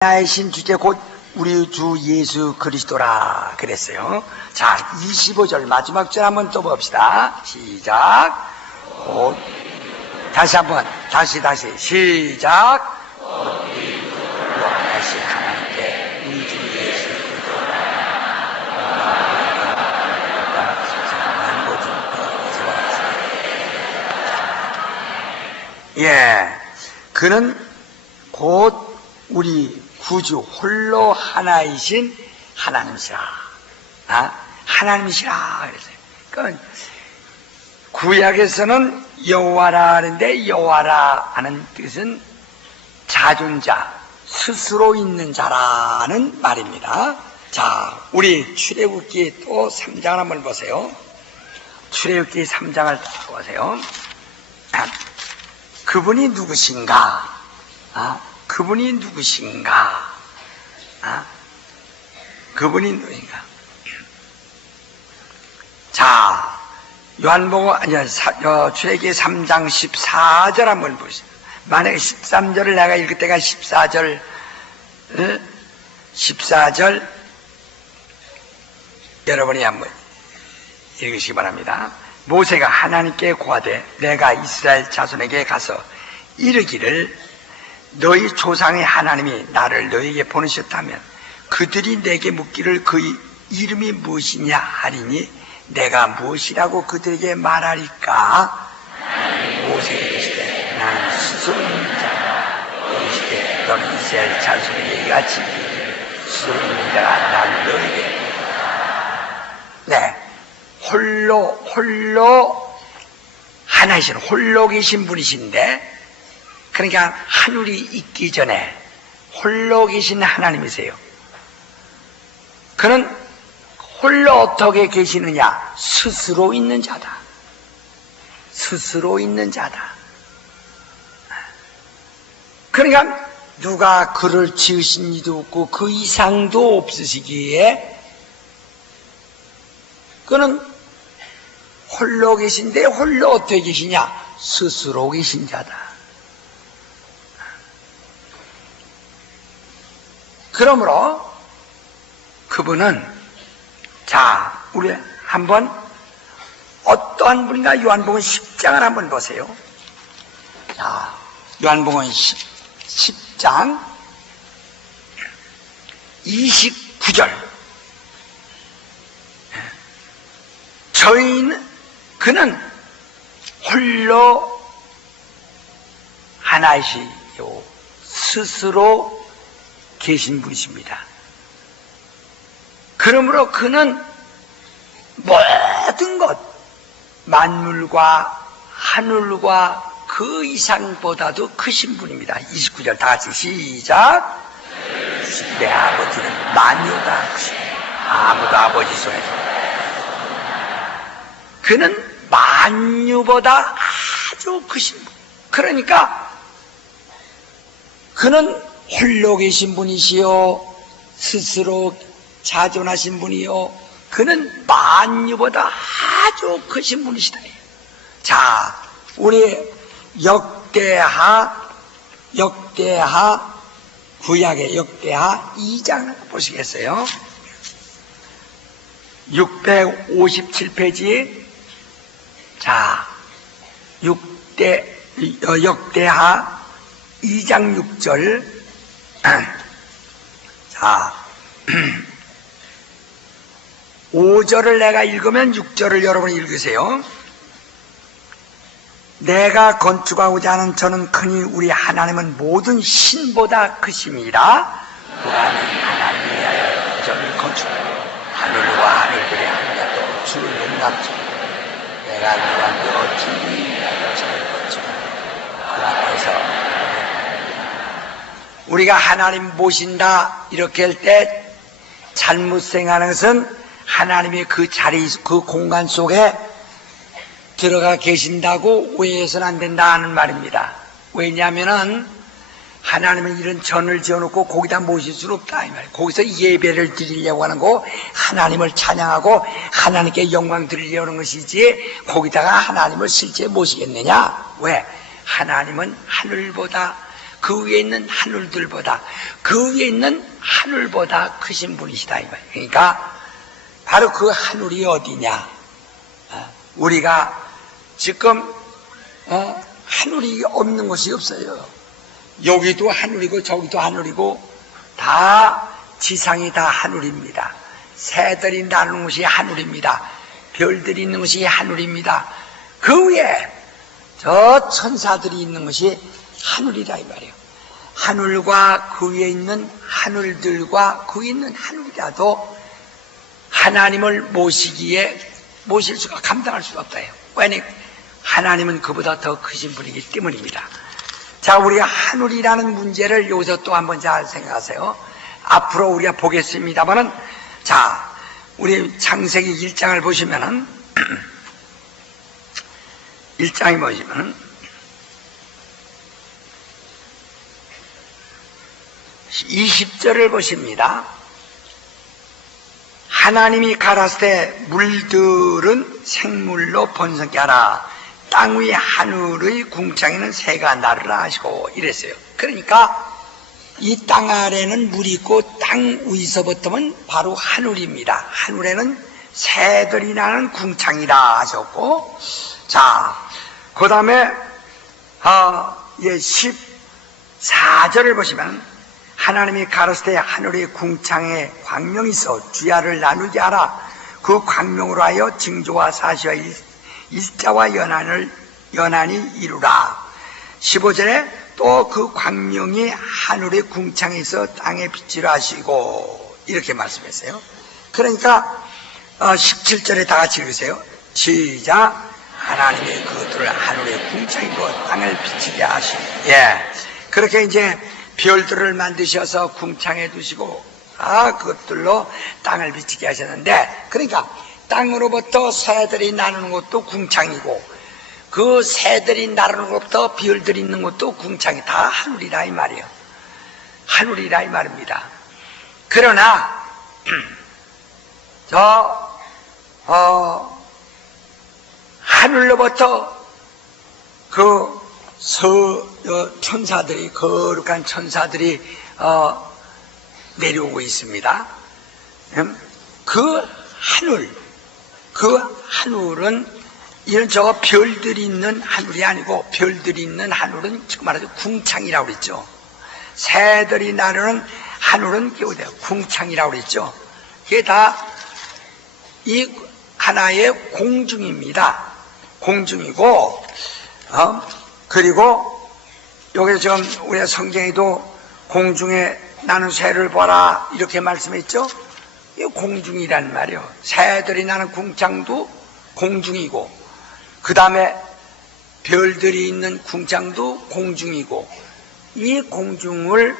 나의 신 주제 곧 우리 주 예수 그리스도라 그랬어요. 자, 25절 마지막 절 한번 또 봅시다. 시작. 곧 다시 한번 다시 시작. 다시 하나님께 우리 주 예수 그리스도라. 예, 그는 곧 우리 구주 홀로 하나이신 하나님이시라. 하나님이시라 그랬어요. 그러니까 구약에서는 여호와라 하는데 여호와라 하는 뜻은 자존자, 스스로 있는 자라는 말입니다. 자, 우리 출애굽기 또 3장을 한번 보세요. 출애굽기 3장을 보세요. 그분이 누구신가? 그분이 누구신가? 그분이 누구인가? 자, 출애굽기 3장 14절 한번 보시죠. 만약에 13절을 내가 읽을 때가 14절 여러분이 한번 읽으시기 바랍니다. 모세가 하나님께 고하되 내가 이스라엘 자손에게 가서 이르기를 너희 조상의 하나님이 나를 너희에게 보내셨다면 그들이 내게 묻기를 그 이름이 무엇이냐 하리니 내가 무엇이라고 그들에게 말하리까? 모세가 이르시되 나는 스스로 있는 자다. 이르시되 너는 이스라엘 자손에게 이같이 스스로 있는 자가 나를 너희에게 홀로 하나이신 홀로 계신 분이신데, 그러니까 하늘이 있기 전에 홀로 계신 하나님이세요. 그는 홀로 어떻게 계시느냐? 스스로 있는 자다. 스스로 있는 자다. 그러니까 누가 그를 지으신 이도 없고 그 이상도 없으시기에 그는 홀로 계신데 홀로 어떻게 계시냐? 스스로 계신 자다. 그러므로 그분은, 자, 우리 한번 어떠한 분인가 요한복음 10장을 한번 보세요. 자, 요한복음 10장 29절. 그는 홀로 하나이시요 스스로 계신 분이십니다. 그러므로 그는 모든 것, 만물과 하늘과 그 이상보다도 크신 분입니다. 29절 다 같이 시작. 내 아버지는 만유보다 크십니다. 아무도 아버지 손에서. 그는 만유보다 아주 크신 분. 그러니까 그는 홀로 계신 분이시요 스스로 자존하신 분이요 그는 만유보다 아주 크신 분이시다. 자, 우리 역대하 구약의 역대하 2장 보시겠어요? 657페이지. 자, 역대하 2장 6절. 자, 5절을 내가 읽으면 6절을 여러분이 읽으세요. 내가 건축하고자 하는 저는 크니 우리 하나님은 모든 신보다 크심이라. 하나님이 하여 저를 건축하고 하늘과 하늘들의 하나도 주를 용납죠. 내가 누구한테 어찌 저를 건축하고 그 앞에서 우리가 하나님 모신다 이렇게 할 때 잘못 생각하는 것은 하나님이 그 자리, 그 공간 속에 들어가 계신다고 오해해서는 안 된다 하는 말입니다. 왜냐하면은 하나님은 이런 전을 지어놓고 거기다 모실 수는 없다 이 말이에요. 거기서 예배를 드리려고 하는 거, 하나님을 찬양하고 하나님께 영광 드리려는 것이지 거기다가 하나님을 실제 모시겠느냐? 왜? 하나님은 하늘보다 그 위에 있는 하늘들보다, 그 위에 있는 하늘보다 크신 분이시다 이 말이에요. 그러니까 바로 그 하늘이 어디냐? 우리가 지금 하늘이 없는 곳이 없어요. 여기도 하늘이고 저기도 하늘이고 다 지상이 다 하늘입니다. 새들이 나는 것이 하늘입니다. 별들이 있는 것이 하늘입니다. 그 위에 저 천사들이 있는 것이 하늘이다 이 말이에요. 하늘과 그 위에 있는 하늘들과 그 위에 있는 하늘이라도 하나님을 모실 수가, 감당할 수가 없다요. 왜냐? 하나님은 그보다 더 크신 분이기 때문입니다. 자, 우리가 하늘이라는 문제를 여기서 또 한번 잘 생각하세요. 앞으로 우리가 보겠습니다만은, 자, 우리 창세기 1장을 보시면은 1장에 보시면은 20절을 보십니다. 하나님이 가라사대 때 물들은 생물로 번성케 하라. 땅 위 하늘의 궁창에는 새가 나르라 하시고 이랬어요. 그러니까 이 땅 아래는 물이 있고 땅 위서부터는 바로 하늘입니다. 하늘에는 새들이 나는 궁창이라 하셨고, 자, 그 다음에 14절을 보시면 하나님이 가라사대 하늘의 궁창에 광명이 있어 주야를 나누게 하라. 그 광명으로 하여 징조와 사시와 일자와 연한이 이루라. 15절에 또 그 광명이 하늘의 궁창에 있어 땅에 빛이라 하시고 이렇게 말씀했어요. 그러니까 17절에 다 같이 읽으세요. 시작. 하나님의 그것들을 하늘의 궁창이고 땅을 비치게 하시고, 예, 그렇게 이제 별들을 만드셔서 궁창에 두시고 그것들로 땅을 비치게 하셨는데, 그러니까 땅으로부터 새들이 나누는 것도 궁창이고 그 새들이 나르는 것부터 별들이 있는 것도 궁창이 다 하늘이라 이 말이에요. 하늘이라 이 말입니다. 그러나 하늘로부터 그 천사들이, 거룩한 천사들이 내려오고 있습니다. 그 하늘은 이런 저 별들이 있는 하늘이 아니고, 별들이 있는 하늘은 지금 말하죠 궁창이라고 그랬죠. 새들이 나르는 하늘은 궁창이라고 그랬죠. 그게 다 이 하나의 공중입니다. 공중이고, 그리고 여기 지금 우리가 성경에도 공중에 나는 새를 보라 이렇게 말씀했죠. 이 공중이란 말이에요. 새들이 나는 궁창도 공중이고, 그 다음에 별들이 있는 궁창도 공중이고, 이 공중을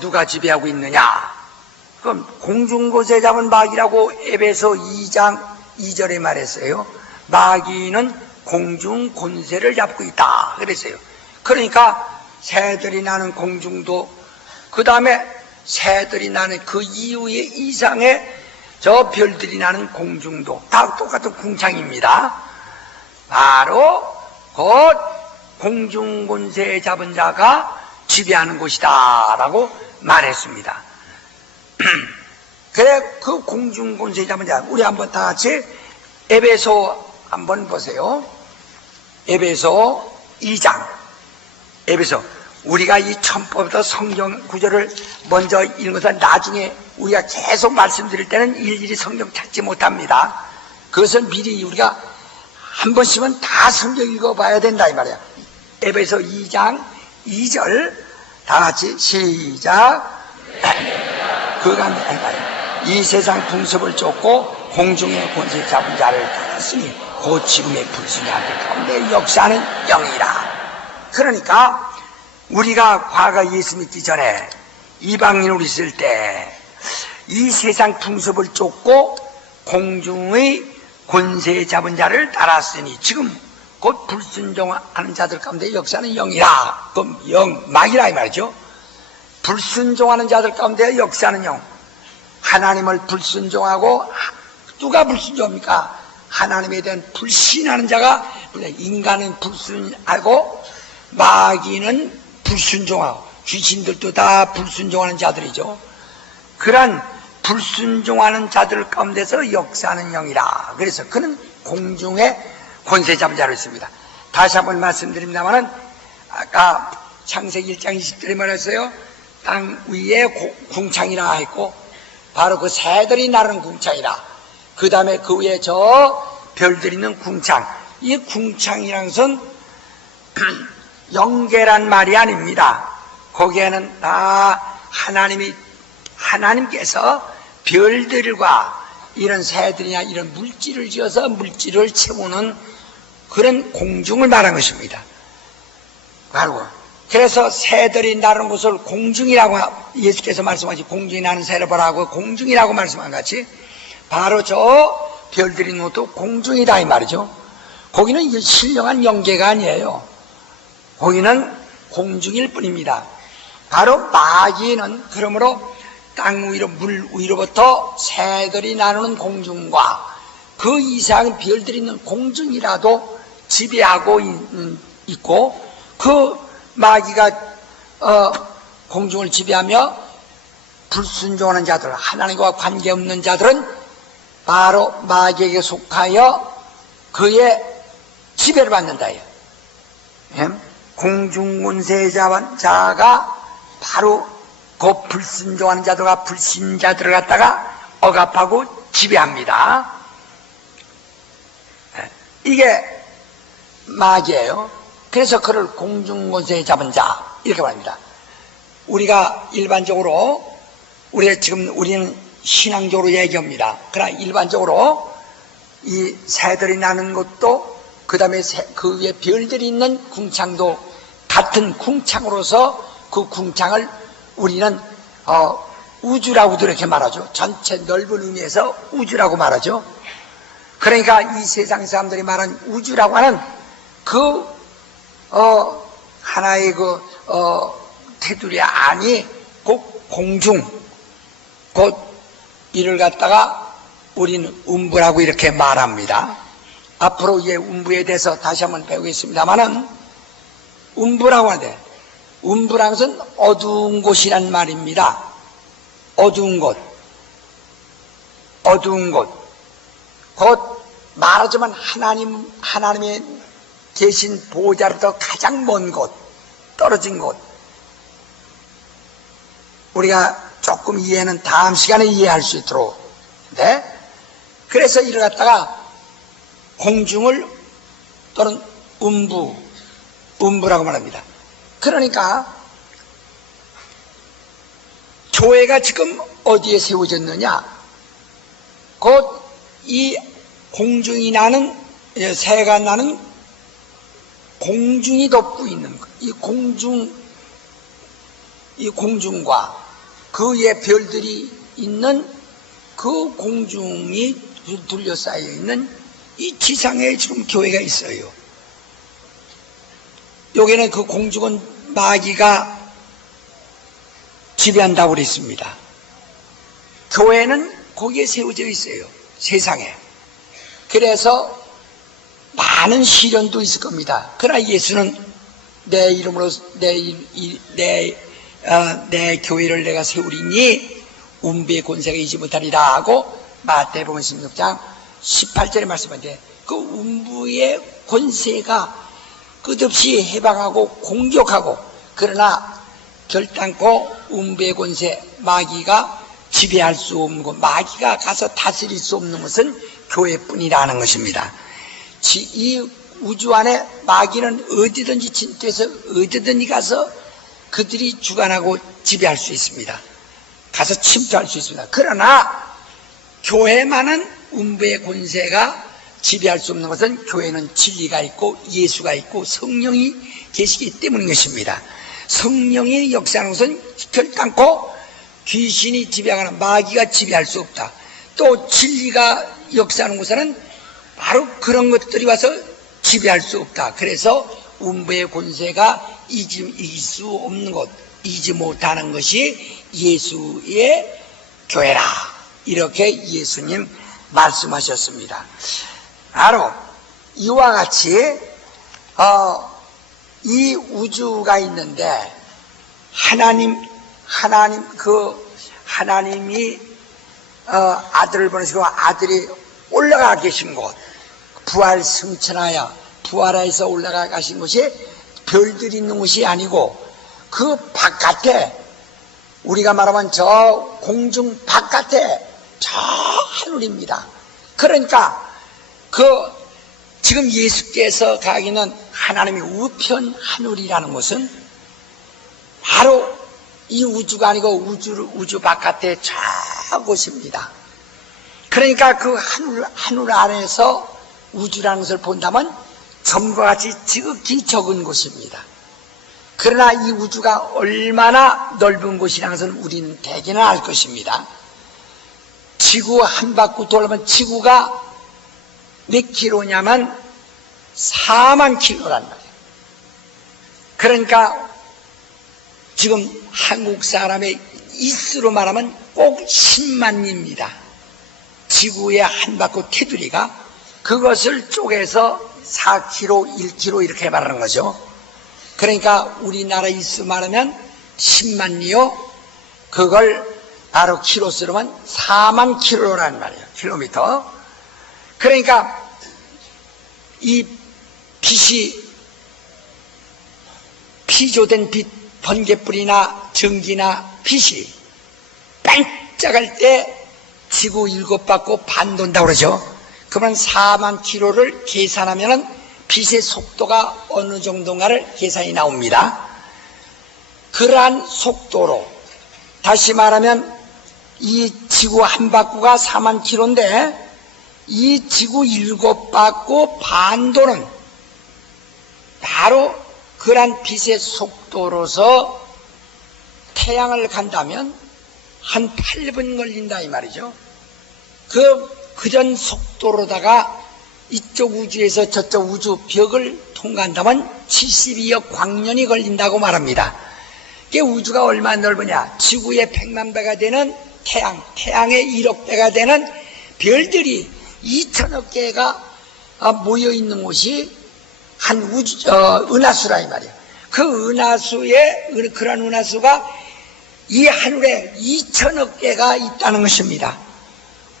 누가 지배하고 있느냐? 그럼 공중 곳에 잡은 마귀라고 에베소 2장 2절에 말했어요. 마귀는 공중 권세를 잡고 있다 그랬어요. 그러니까 새들이 나는 공중도, 그 다음에 새들이 나는 그 이후의 이상의 저 별들이 나는 공중도 다 똑같은 궁창입니다. 바로 곧 공중 권세 잡은 자가 지배하는 곳이다 라고 말했습니다. 그래, 그 공중 권세 잡은 자, 우리 한번 다 같이 에베소 한번 보세요. 에베소 2장. 에베소, 우리가 이 천법부터 성경 구절을 먼저 읽는 것은 나중에 우리가 계속 말씀드릴 때는 일일이 성경 찾지 못합니다. 그것은 미리 우리가 한 번씩은 다 성경 읽어봐야 된다 이 말이야. 에베소 2장 2절 다 같이 시작. 그가 이 세상 풍습을 쫓고 공중의 권세 잡은 자를 따랐으니 곧 지금의 불순의 아들 가운데 역사하는 영이라. 그러니까 우리가 과거 예수 믿기 전에 이방인으로 있을 때 이 세상 풍습을 쫓고 공중의 권세 잡은 자를 따랐으니 지금 곧 불순종하는 자들 가운데 역사는 영이라. 그럼 마귀라 이 말이죠. 불순종하는 자들 가운데 역사는 영. 하나님을 불순종하고, 누가 불순종합니까? 하나님에 대한 불신하는 자가, 인간은 불순하고 마귀는 불순종하고, 귀신들도 다 불순종하는 자들이죠. 그런 불순종하는 자들 가운데서 역사하는 영이라. 그래서 그는 공중의 권세 잡은 자로 있습니다. 다시 한번 말씀드립니다만은 아까 창세기 1장 20절에 말했어요. 땅 위에 궁창이라 했고, 바로 그 새들이 나르는 궁창이라. 그 다음에 그 위에 저 별들이 있는 궁창. 이 궁창이란 것은 영계란 말이 아닙니다. 거기에는 다 하나님께서 별들과 이런 새들이나 이런 물질을 지어서 물질을 채우는 그런 공중을 말한 것입니다. 바로 그래서 새들이 나르는 곳을 공중이라고, 예수께서 말씀하신 공중이 나는 새를 보라고 공중이라고 말씀한 같이 바로 저 별들이 있는 것도 공중이다 이 말이죠. 거기는 신령한 영계가 아니에요. 거기는 공중일 뿐입니다. 바로 마귀는 그러므로 땅 위로 물 위로부터 새들이 나누는 공중과 그 이상 별들이 있는 공중이라도 지배하고 있고, 그 마귀가 공중을 지배하며 불순종하는 자들, 하나님과 관계없는 자들은 바로 마귀에게 속하여 그의 지배를 받는다. 공중권세자가 바로 그 불순종하는 자들과 불신자들을 갖다가 억압하고 지배합니다. 이게 마귀예요. 그래서 그를 공중권세에 잡은 자 이렇게 말합니다. 우리가 일반적으로 우리는 신앙적으로 얘기합니다. 그러나 일반적으로 이 새들이 나는 것도, 그 다음에 그 위에 별들이 있는 궁창도 같은 궁창으로서 그 궁창을 우리는 우주라고도 이렇게 말하죠. 전체 넓은 의미에서 우주라고 말하죠. 그러니까 이 세상 사람들이 말하는 우주라고 하는 그 하나의 테두리 안이 곧 공중, 곧 이를 갖다가 우리는 음부라고 이렇게 말합니다. 앞으로 이제 음부에 대해서 다시 한번 배우겠습니다만은, 음부라고 하는데, 음부라는 것은 어두운 곳이란 말입니다. 어두운 곳. 곧 말하자면 하나님의 계신 보호자로부터 가장 먼 곳, 떨어진 곳. 우리가 조금 이해는 다음 시간에 이해할 수 있도록. 네? 그래서 이를 갖다가 공중을 또는 음부라고 말합니다. 그러니까 교회가 지금 어디에 세워졌느냐? 곧 이 공중이 나는, 새가 나는 공중이 덮고 있는 것. 이 공중과 그 위에 별들이 있는 그 공중이 둘러싸여 있는 이 지상에 지금 교회가 있어요. 여기는 그 공중은 마귀가 지배한다고 그랬습니다. 교회는 거기에 세워져 있어요. 세상에. 그래서 많은 시련도 있을 겁니다. 그러나 예수는 내 이름으로 내 교회를 내가 세우리니 음부의 권세가 이지 못하리라 하고 마태복음 16장 18절에 말씀하는데, 그 음부의 권세가 끝없이 해방하고 공격하고, 그러나 결단코 음부의 권세, 마귀가 지배할 수 없는 것, 마귀가 가서 다스릴 수 없는 것은 교회뿐이라는 것입니다. 이 우주 안에 마귀는 어디든지 진퇴해서 어디든지 가서 그들이 주관하고 지배할 수 있습니다. 가서 침투할 수 있습니다. 그러나 교회만은 음부의 권세가 지배할 수 없는 것은, 교회는 진리가 있고 예수가 있고 성령이 계시기 때문인 것입니다. 성령의 역사하는 것은 결단코 귀신이 지배하거나 마귀가 지배할 수 없다. 또 진리가 역사하는 곳에는 바로 그런 것들이 와서 지배할 수 없다. 그래서 음부의 권세가 이길 수 없는 것, 이기지 못하는 것이 예수의 교회라. 이렇게 예수님 말씀하셨습니다. 바로 이와 같이 이 우주가 있는데, 하나님이 아들을 보내시고 아들이 올라가 계신 곳, 부활 승천하여 부활해서 올라가 가신 곳이 별들이 있는 곳이 아니고 그 바깥에, 우리가 말하면 저 공중 바깥에 저 하늘입니다. 그러니까 지금 예수께서 가기는 하나님의 우편 하늘이라는 것은 바로 이 우주가 아니고 우주 바깥에 저 곳입니다. 그러니까 그 하늘 안에서 우주라는 것을 본다면 점과 같이 지극히 적은 곳입니다. 그러나 이 우주가 얼마나 넓은 곳이라는 것은 우리는 대개는 알 것입니다. 지구 한 바퀴 돌면 지구가 몇 킬로냐면 4만 킬로란 말이에요. 그러니까 지금 한국 사람의 이수로 말하면 꼭 10만입니다. 지구의 한 바퀴 테두리가 그것을 쪼개서 4km, 1km 이렇게 말하는 거죠. 그러니까 우리나라 이수 말하면 10만리요. 그걸 바로 키로 쓰면 4만 킬로란 말이에요. 킬로미터. 그러니까 이 빛이 피조된 빛, 번개불이나 전기나 빛이 반짝할 때 지구 7바퀴 반 돈다고 그러죠. 그러면 4만 킬로를 계산하면 빛의 속도가 어느 정도인가를 계산이 나옵니다. 그러한 속도로, 다시 말하면 이 지구 한 바퀴가 4만 킬로인데 이 지구 7바퀴 반 도는 바로 그러한 빛의 속도로서 태양을 간다면 한 8분 걸린다 이 말이죠. 그전 속도로다가 이쪽 우주에서 저쪽 우주 벽을 통과한다면 72억 광년이 걸린다고 말합니다. 이게 우주가 얼마나 넓으냐? 지구의 100만 배가 되는 태양의 1억 배가 되는 별들이 2천억 개가 모여 있는 곳이 한 은하수라 이 말이에요. 그 은하수에, 그런 은하수가 이 하늘에 2천억 개가 있다는 것입니다.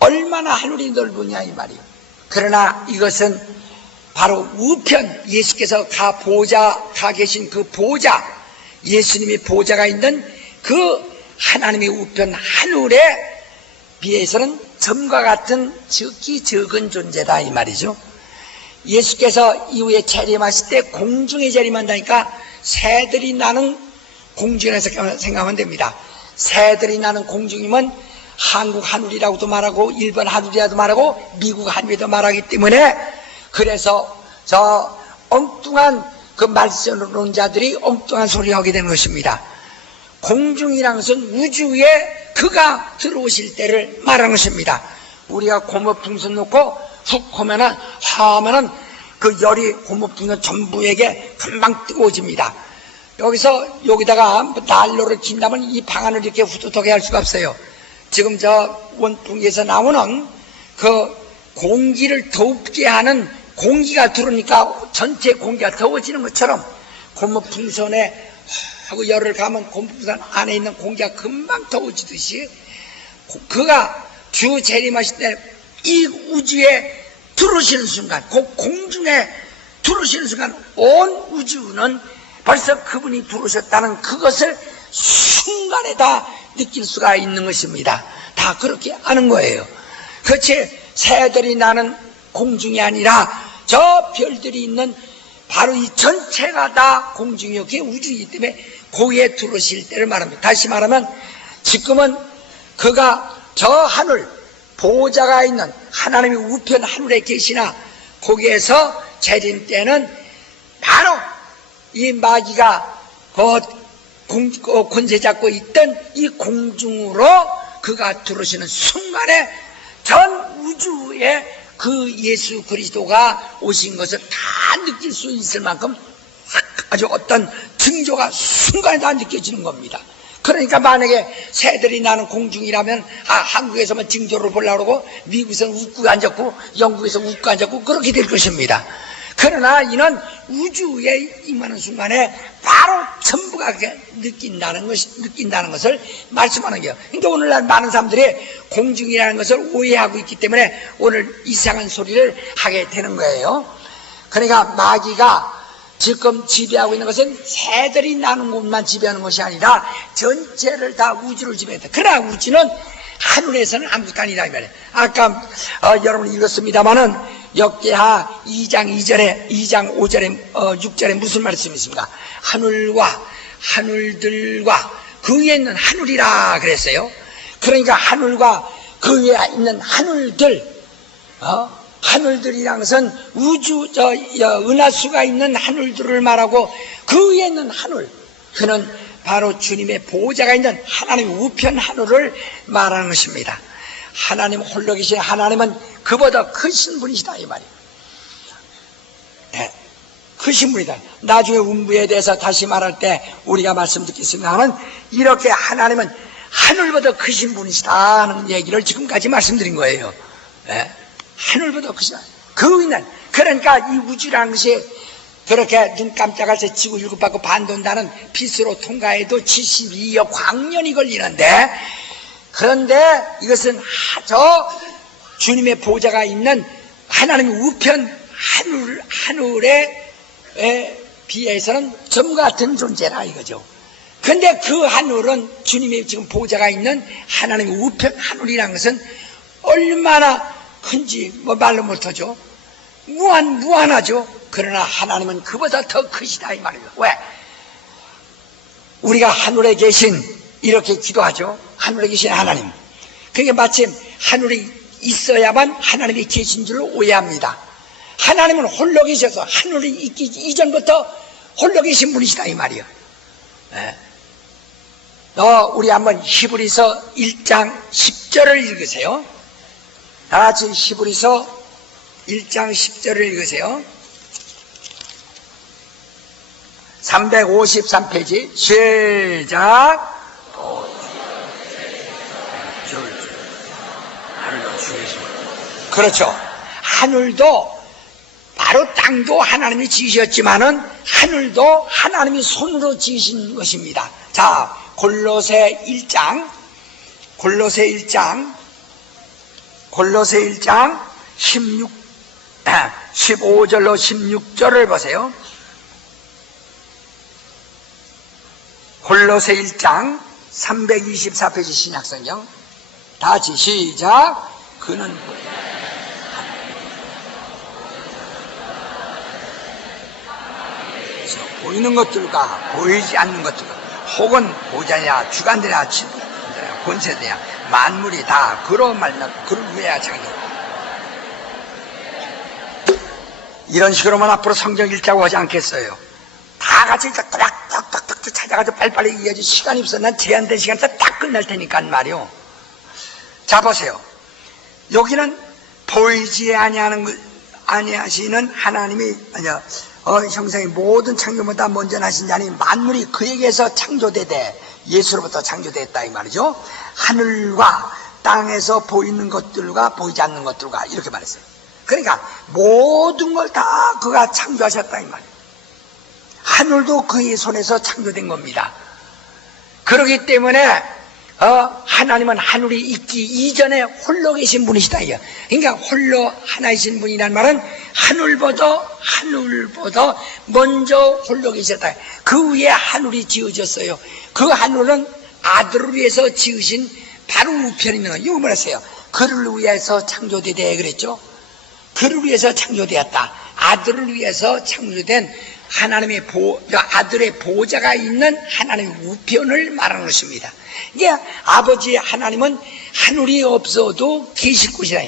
얼마나 하늘이 넓으냐 이 말이에요. 그러나 이것은 바로 우편, 예수께서 가 계신 그 보좌, 예수님이 보좌가 있는 그 하나님의 우편 하늘에 비해서는 점과 같은 지극히 적은 존재다 이 말이죠. 예수께서 이후에 재림하실 때 공중에 재림한다니까 새들이 나는 공중에서 생각하면 됩니다. 새들이 나는 공중이면 한국 하늘이라고도 말하고 일본 하늘이라도 말하고 미국 하늘이라도 말하기 때문에, 그래서 저 엉뚱한 그 말씀론자들이 엉뚱한 소리 하게 되는 것입니다. 공중이라는 것은 우주에 그가 들어오실 때를 말하는 것입니다. 우리가 고무풍선 놓고 훅 하면은 그 열이 고무풍선 전부에게 금방 뜨거워집니다. 여기다가 난로를 킨다면 이 방안을 이렇게 후두하게 할 수가 없어요. 지금 저 원풍기에서 나오는 그 공기를 덥게 하는 공기가 들어오니까 전체 공기가 더워지는 것처럼 고무풍선에 하고 열을 가면 고무풍선 안에 있는 공기가 금방 더워지듯이 그가 주 재림하실 때 이 우주에 들어오시는 순간, 그 공중에 들어오시는 순간 온 우주는 벌써 그분이 들어오셨다는 그것을 순간에 다 느낄 수가 있는 것입니다. 다 그렇게 아는 거예요. 그렇지, 새들이 나는 공중이 아니라 저 별들이 있는 바로 이 전체가 다 공중이었기에 우주이기 때문에 거기에 들어오실 때를 말합니다. 다시 말하면 지금은 그가 저 하늘 보호자가 있는 하나님의 우편 하늘에 계시나 거기에서 재림 때는 바로 이 마귀가 권세 잡고 있던 이 공중으로 그가 들어오시는 순간에 전 우주에 그 예수 그리스도가 오신 것을 다 느낄 수 있을 만큼 아주 어떤 징조가 순간에 다 느껴지는 겁니다. 그러니까 만약에 새들이 나는 공중이라면 한국에서만 징조를 보려고 그러고 미국에서는 웃고 앉았고 영국에서 웃고 앉았고 그렇게 될 것입니다. 그러나 이는 우주에 임하는 순간에 바로 전부가 느낀다는 것을 말씀하는 거예요. 그러니까 오늘날 많은 사람들이 공중이라는 것을 오해하고 있기 때문에 오늘 이상한 소리를 하게 되는 거예요. 그러니까 마귀가 지금 지배하고 있는 것은 새들이 나는 곳만 지배하는 것이 아니라 전체를 다 우주를 지배했다. 그러나 우주는 하늘에서는 아무것도 아니다 이 말이에요. 아까 여러분 읽었습니다마는 역계하 2장 2절에 2장 5절에 6절에 무슨 말씀이 있습니까? 하늘과 하늘들과 그 위에 있는 하늘이라 그랬어요. 그러니까 하늘과 그 위에 있는 하늘들, 하늘들이란 것은 우주 은하수가 있는 하늘들을 말하고 그 위에 있는 하늘, 그는 바로 주님의 보호자가 있는 하나님의 우편 하늘을 말하는 것입니다. 하나님 홀로 계신 하나님은 그보다 크신 분이시다 이 말이에요. 네, 크신 분이다. 나중에 운부에 대해서 다시 말할 때 우리가 말씀 듣겠습니다만 이렇게 하나님은 하늘보다 크신 분이시다 하는 얘기를 지금까지 말씀드린 거예요. 네, 하늘보다 크시다. 그 있는, 그러니까 이 우주라는 것이 그렇게 눈 깜짝할 새 지구 일곱바퀴 반돈다는 빛으로 통과해도 72억 광년이 걸리는데, 그런데 이것은 저 주님의 보좌가 있는 하나님의 우편 하늘에 비해서는 점 같은 존재라 이거죠. 그런데 그 하늘은 주님의 지금 보좌가 있는 하나님의 우편 하늘이라는 것은 얼마나 큰지 뭐 말로 못하죠. 무한하죠. 그러나 하나님은 그보다 더 크시다 이 말이에요. 왜? 우리가 하늘에 계신, 이렇게 기도하죠. 하늘에 계신 하나님. 그게 마침 하늘이 있어야만 하나님이 계신 줄 오해합니다. 하나님은 홀로 계셔서 하늘이 있기 이전부터 홀로 계신 분이시다 이 말이에요. 네. 우리 한번 히브리서 1장 10절을 읽으세요. 다 같이 히브리서 1장 10절을 읽으세요. 353페이지 시작. 그렇죠. 하늘도 바로 땅도 하나님이 지으셨지만은 하늘도 하나님이 손으로 지으신 것입니다. 자, 골로새 1장 15절로 16절을 보세요. 골로새 1장 324페이지 신약성경 다 같이 시작. 그는 보이는 것들과 보이지 않는 것들과 혹은 보자냐 주관되냐 권세되냐 만물이 다 그로 말면 그를 위하여 창조. 이런 식으로만 앞으로 성경 읽자고 하지 않겠어요. 다 같이 딱딱딱딱 찾아가지고 빨리빨리 이어지 시간이 없어. 난 제한된 시간에 딱 끝날 테니까 말이요. 자 보세요. 여기는 보이지 아니하시는 하나님이 형상의 모든 창조보다 먼저 나신 자니 만물이 그에게서 창조되되 예수로부터 창조됐다 이 말이죠. 하늘과 땅에서 보이는 것들과 보이지 않는 것들과 이렇게 말했어요. 그러니까 모든 걸 다 그가 창조하셨다 이 말이에요. 하늘도 그의 손에서 창조된 겁니다. 그렇기 때문에 하나님은 하늘이 있기 이전에 홀로 계신 분이시다 이거. 그러니까 홀로 하나이신 분이란 말은 하늘보다 먼저 홀로 계셨다. 그 위에 하늘이 지어졌어요. 그 하늘은 아들을 위해서 지으신 바로 우편입니다. 이거 뭐랬어요? 그를 위해서 창조되되 그랬죠. 그를 위해서 창조되었다. 아들을 위해서 창조된 하나님의 아들의 보호자가 있는 하나님의 우편을 말하는 것입니다. 이게 아버지 하나님은 하늘이 없어도 계실 곳이라.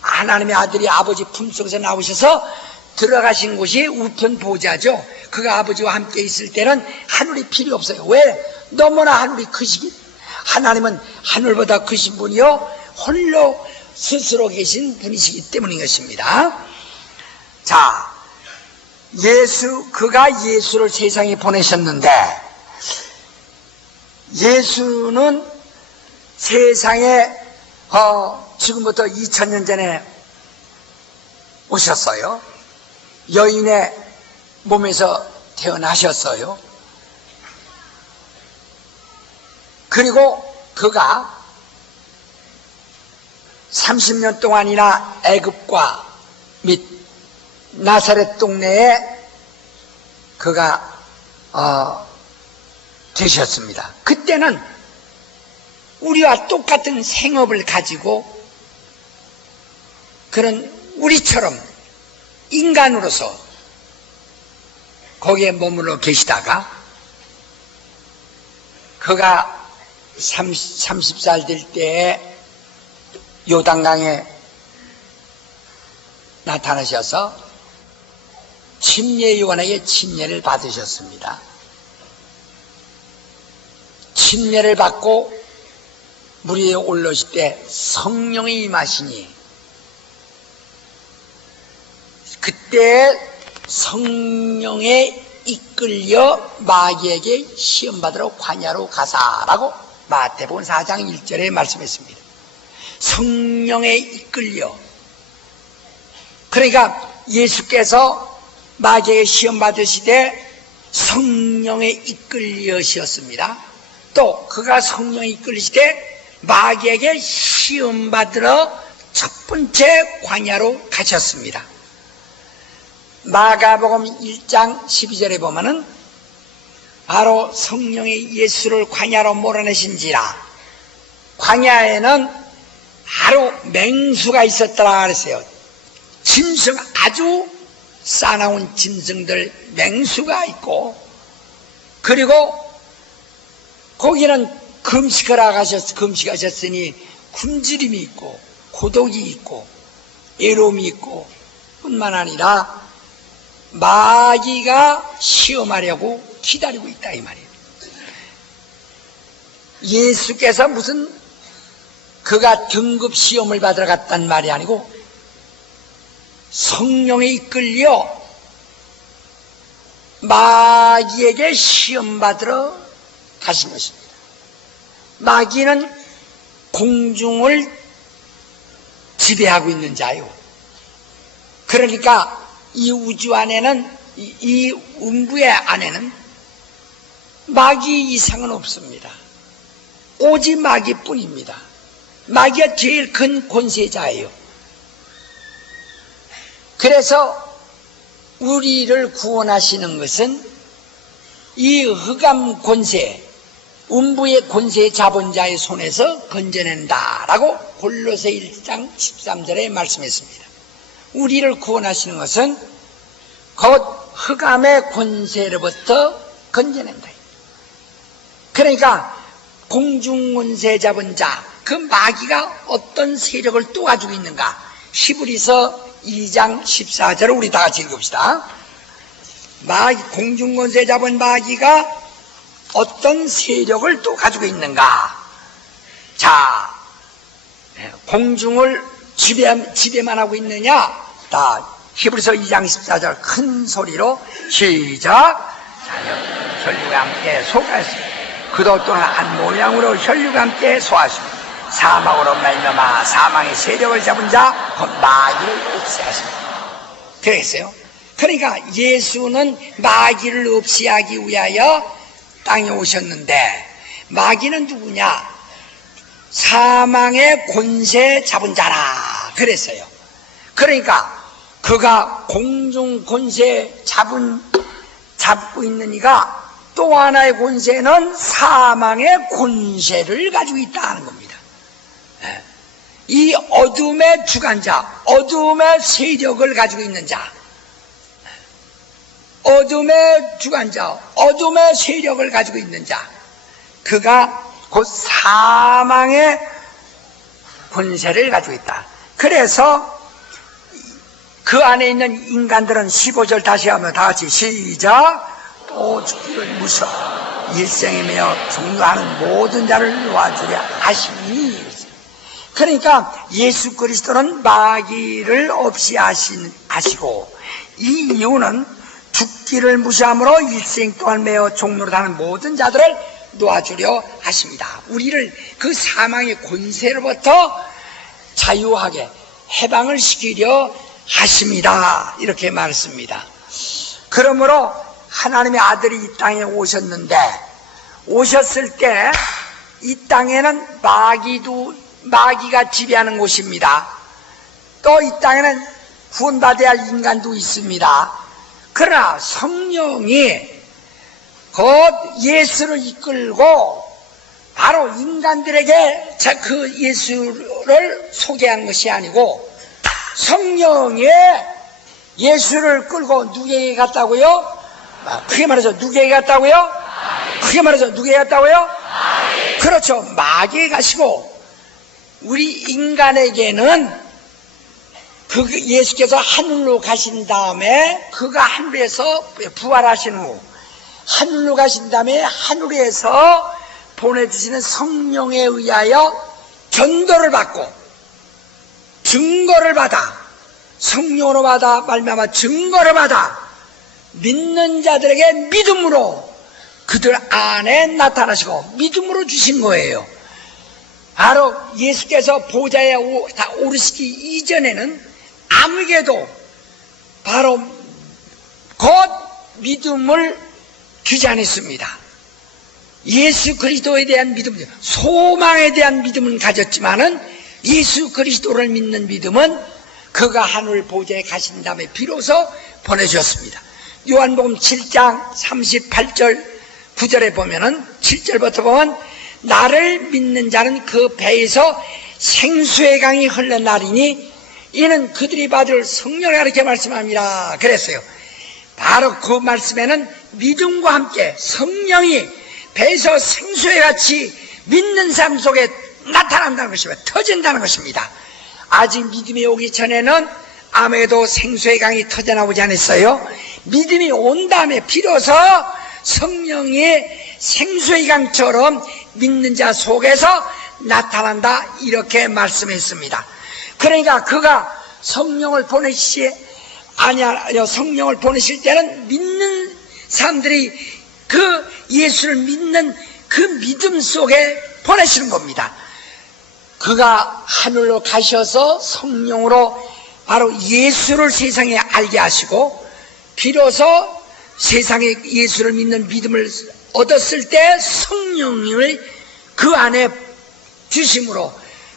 하나님의 아들이 아버지 품속에서 나오셔서 들어가신 곳이 우편 보호자죠. 그가 아버지와 함께 있을 때는 하늘이 필요 없어요. 왜? 너무나 하늘이 크시기. 하나님은 하늘보다 크신 분이요 홀로 스스로 계신 분이시기 때문인 것입니다. 자, 그가 예수를 세상에 보내셨는데 예수는 세상에 지금부터 2000년 전에 오셨어요. 여인의 몸에서 태어나셨어요. 그리고 그가 30년 동안이나 애굽과 및 나사렛 동네에 그가 계셨습니다. 그때는 우리와 똑같은 생업을 가지고 그런 우리처럼 인간으로서 거기에 머물러 계시다가 그가 30살 될 때에 요단강에 나타나셔서 침례요한에게 침례를 받으셨습니다. 침례를 받고 물 위에 올라오실 때 성령이 임하시니 그때 성령에 이끌려 마귀에게 시험받으러 광야로 가사라고 마태복음 4장 1절에 말씀했습니다. 성령에 이끌려, 그러니까 예수께서 마귀에게 시험받으시되 성령에 이끌려셨습니다. 또 그가 성령에 이끌리시되 마귀에게 시험받으러 첫 번째 광야로 가셨습니다. 마가복음 1장 12절에 보면은 바로 성령이 예수를 광야로 몰아내신지라, 광야에는 바로 맹수가 있었더라 그랬어요. 짐승, 아주 싸나운 짐승들 맹수가 있고, 그리고 거기는 금식하셨으니 굶주림이 있고 고독이 있고 애로움이 있고, 뿐만 아니라 마귀가 시험하려고 기다리고 있다 이 말이에요. 예수께서 무슨 그가 등급 시험을 받으러 갔단 말이 아니고 성령에 이끌려 마귀에게 시험 받으러 가신 것입니다. 마귀는 공중을 지배하고 있는 자요. 그러니까 이 우주 안에는, 이 음부의 안에는 마귀 이상은 없습니다. 오직 마귀뿐입니다. 마귀가 제일 큰 권세자예요. 그래서 우리를 구원하시는 것은 이 흑암 권세, 음부의 권세 잡은 자의 손에서 건져낸다라고 골로새 1장 13절에 말씀했습니다. 우리를 구원하시는 것은 곧 흑암의 권세로부터 건져낸다. 그러니까 공중권세 잡은 자, 그 마귀가 어떤 세력을 또 가지고 있는가? 히브리서 2장 14절을 우리 다 같이 읽읍시다. 공중권세 잡은 마귀가 어떤 세력을 또 가지고 있는가? 자, 공중을 지배만 하고 있느냐? 다 히브리서 2장 14절 큰 소리로 시작. 혈육과 함께 속하였습니다. 그도 또한 한 모양으로 혈육과 함께 소하였습니다. 사망으로 말미암아 사망의 세력을 잡은 자 곧 마귀를 없애하십니다. 그랬어요. 그러니까 예수는 마귀를 없애하기 위하여 땅에 오셨는데, 마귀는 누구냐? 사망의 권세 잡은 자라 그랬어요. 그러니까 그가 공중 권세 잡고 있는 이가 또 하나의 권세는 사망의 권세를 가지고 있다는 겁니다. 이 어둠의 주관자, 어둠의 세력을 가지고 있는 자, 어둠의 주관자, 어둠의 세력을 가지고 있는 자, 그가 곧 사망의 권세를 가지고 있다. 그래서 그 안에 있는 인간들은 15절 다시 하면 다 같이 시작. 또 죽기를 무서 일생에 매여 종료하는 모든 자를 놓아주려 하시니. 그러니까 예수 그리스도는 마귀를 없이 하시고, 이 이유는 죽기를 무시함으로 일생 동안 매어 종로로 하는 모든 자들을 놓아주려 하십니다. 우리를 그 사망의 권세로부터 자유하게 해방을 시키려 하십니다. 이렇게 말했습니다. 그러므로 하나님의 아들이 이 땅에 오셨는데, 오셨을 때 이 땅에는 마귀가 지배하는 곳입니다. 또 이 땅에는 구원받아야 할 인간도 있습니다. 그러나 성령이 곧 예수를 이끌고 바로 인간들에게 그 예수를 소개한 것이 아니고, 성령이 예수를 끌고 누구에게 갔다고요? 크게 말해서 누구에게 갔다고요? 크게 말해서 누구에게 갔다고요? 그렇죠. 마귀에 가시고, 우리 인간에게는 예수께서 하늘로 가신 다음에, 그가 하늘에서 부활하신 후 하늘로 가신 다음에 하늘에서 보내주시는 성령에 의하여 전도를 받고 증거를 받아, 성령으로 받아 말미암아 증거를 받아 믿는 자들에게 믿음으로 그들 안에 나타나시고 믿음으로 주신 거예요. 바로 예수께서 보좌에 오르시기 이전에는 아무에게도 바로 곧 믿음을 주지 않았습니다. 예수 그리스도에 대한 믿음, 소망에 대한 믿음은 가졌지만은 예수 그리스도를 믿는 믿음은 그가 하늘 보좌에 가신 다음에 비로소 보내주셨습니다. 요한복음 7장 38절 9절에 보면은, 7절부터 보면 나를 믿는 자는 그 배에서 생수의 강이 흘러나리니 이는 그들이 받을 성령을 이렇게 말씀합니다. 그랬어요. 바로 그 말씀에는 믿음과 함께 성령이 배에서 생수의 같이 믿는 삶 속에 나타난다는 것입니다. 터진다는 것입니다. 아직 믿음이 오기 전에는 아무에도 생수의 강이 터져나오지 않았어요. 믿음이 온 다음에 비로소 성령이 생수의 강처럼 믿는 자 속에서 나타난다, 이렇게 말씀했습니다. 그러니까 그가 성령을 보내실 때는 믿는 사람들이 그 예수를 믿는 그 믿음 속에 보내시는 겁니다. 그가 하늘로 가셔서 성령으로 바로 예수를 세상에 알게 하시고, 비로소 세상에 예수를 믿는 믿음을 얻었을 때 성령을 그 안에 주심으로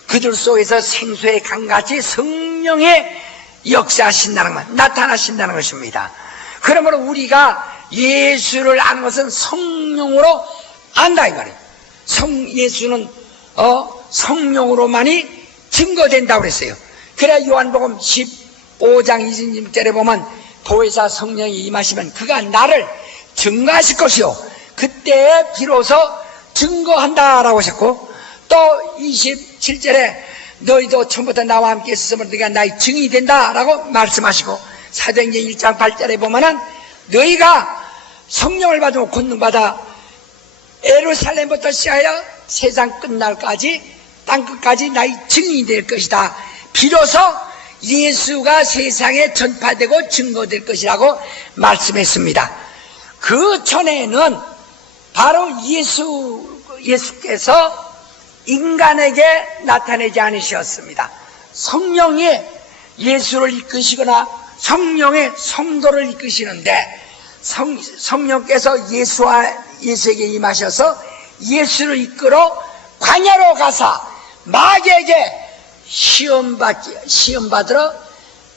그들 속에서 생수의 강같이 성령의 역사하신다는 것, 나타나신다는 것입니다. 그러므로 우리가 예수를 아는 것은 성령으로 안다 이 말이에요. 예수는 성령으로만이 증거된다고 그랬어요. 그래 요한복음 15장 26절에 보면 보혜사 성령이 임하시면 그가 나를 증거하실 것이요 그때에 비로소 증거한다라고 하셨고, 또 27절에 너희도 처음부터 나와 함께 있었으면 너희가 나의 증인이 된다라고 말씀하시고, 사도행전 1장 8절에 보면은 너희가 성령을 받으면 권능받아 예루살렘부터 시작하여 세상 끝날까지 땅끝까지 나의 증인이 될 것이다. 비로소 예수가 세상에 전파되고 증거될 것이라고 말씀했습니다. 그 전에는 바로 예수께서 인간에게 나타내지 않으셨습니다. 성령이 예수를 이끄시거나 성령의 성도를 이끄시는데, 성령께서 예수에게 임하셔서 예수를 이끌어 광야로 가사 마귀에게 시험받으러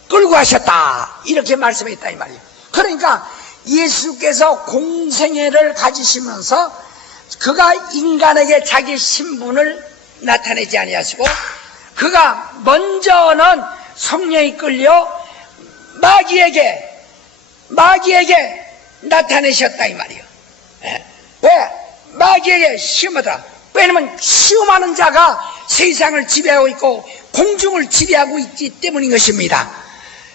끌고 가셨다, 이렇게 말씀했다 이 말이에요. 그러니까 예수께서 공생애를 가지시면서 그가 인간에게 자기 신분을 나타내지 아니하시고, 그가 먼저는 성령이 끌려 마귀에게 나타내셨다 이 말이에요. 왜? 마귀에게 시험하더라. 왜냐면 시험하는 자가 세상을 지배하고 있고 공중을 지배하고 있기 때문인 것입니다.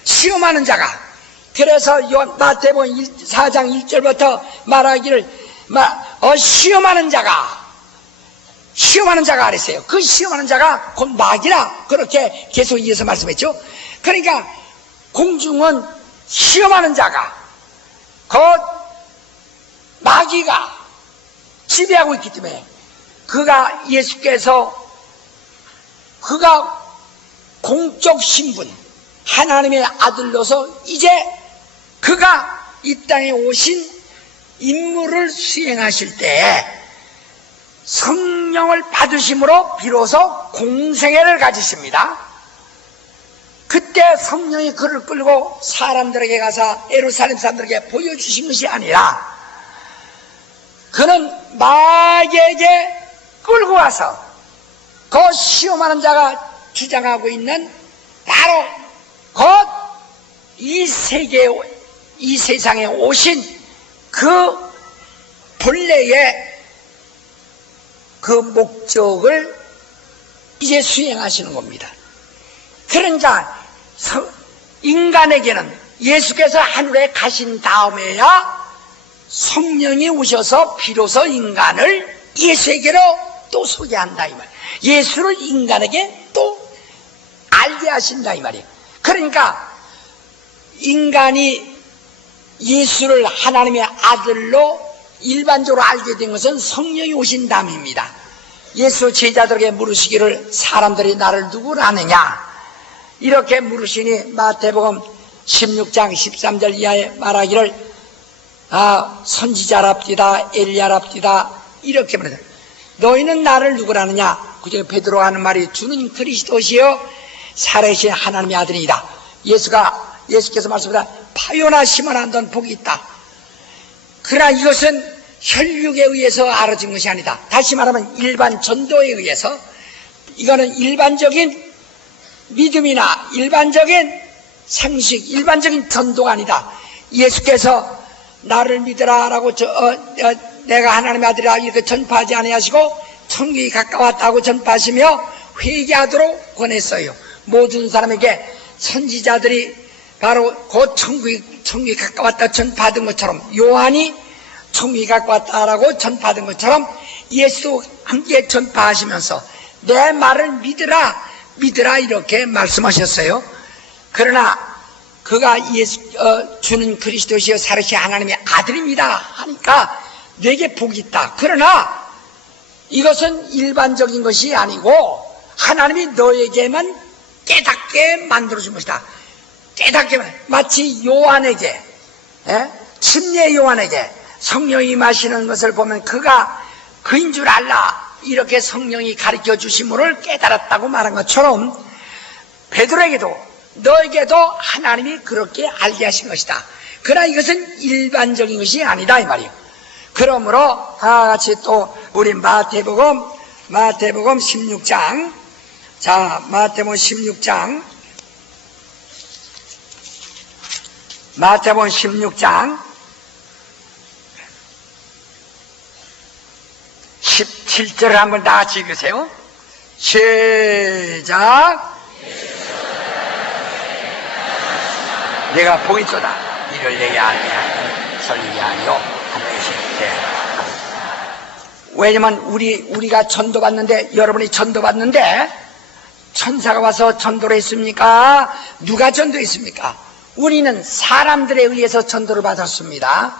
시험하는 자가. 그래서 마태복음 4장 1절부터 말하기를 시험하는 자가 그랬어요. 그 시험하는 자가 곧 마귀라, 그렇게 계속 이어서 말씀했죠. 그러니까 공중은 시험하는 자가 곧 마귀가 지배하고 있기 때문에 예수께서 그가 공적 신분, 하나님의 아들로서 이제 그가 이 땅에 오신 임무를 수행하실 때에 성령을 받으심으로 비로소 공생애를 가지십니다. 그때 성령이 그를 끌고 사람들에게 가서 예루살렘 사람들에게 보여주신 것이 아니라 그는 마귀에게 끌고 와서 그 시험하는 자가 주장하고 있는 바로 곧 이 세상에 오신 그 본래의 그 목적을 이제 수행하시는 겁니다. 그러자 인간에게는 예수께서 하늘에 가신 다음에야 성령이 오셔서 비로소 인간을 예수에게로 또 소개한다 이 말. 예수를 인간에게 또 알게 하신다 이 말이에요. 그러니까 인간이 예수를 하나님의 아들로 일반적으로 알게 된 것은 성령이 오신 다음입니다. 예수 제자들에게 물으시기를 사람들이 나를 누구로 아느냐 이렇게 물으시니 마태복음 16장 13절 이하에 말하기를 선지자랍디다 엘리야랍디다 이렇게 말해요. 너희는 나를 누구로 아느냐. 그중에 베드로가 하는 말이 주는 그리스도시요 살아계신 하나님의 아들이다. 예수께서 말씀하시다 파요나 심어나 넌 복이 있다. 그러나 이것은 혈육에 의해서 알아진 것이 아니다. 다시 말하면 일반 전도에 의해서 이거는 일반적인 믿음이나 일반적인 상식, 일반적인 전도가 아니다. 예수께서 나를 믿으라 라고 내가 하나님의 아들이라 이렇게 전파하지 아니하시고 천국이 가까웠다고 전파하시며 회개하도록 권했어요. 모든 사람에게 선지자들이 바로 곧 천국이 가까웠다 전파하던 것처럼 요한이 천국이 가까웠다라고 전파하던 것처럼 예수 함께 전파하시면서 내 말을 믿으라 이렇게 말씀하셨어요. 그러나 그가 주는 그리스도시여 살으신 하나님의 아들입니다 하니까 내게 복이 있다. 그러나 이것은 일반적인 것이 아니고 하나님이 너에게만 깨닫게 만들어준 것이다. 깨닫게만 마치 요한에게 침례 요한에게 성령이 임하시는 것을 보면 그가 그인 줄 알라 이렇게 성령이 가르쳐 주심을 깨달았다고 말한 것처럼 베드로에게도 너에게도 하나님이 그렇게 알게 하신 것이다. 그러나 이것은 일반적인 것이 아니다 이 말이에요. 그러므로 다 같이 또 우리 마태복음 16장 마태복음 16장 17절을 한번 다 같이 읽으세요. 시작. 내가 복이 있도다. 이를 내게 아니하니 설리 아니요 하늘의 신께. 왜냐면 우리가 전도받는데 여러분이 전도받는데 천사가 와서 전도를 했습니까? 누가 전도했습니까? 우리는 사람들에 의해서 전도를 받았습니다.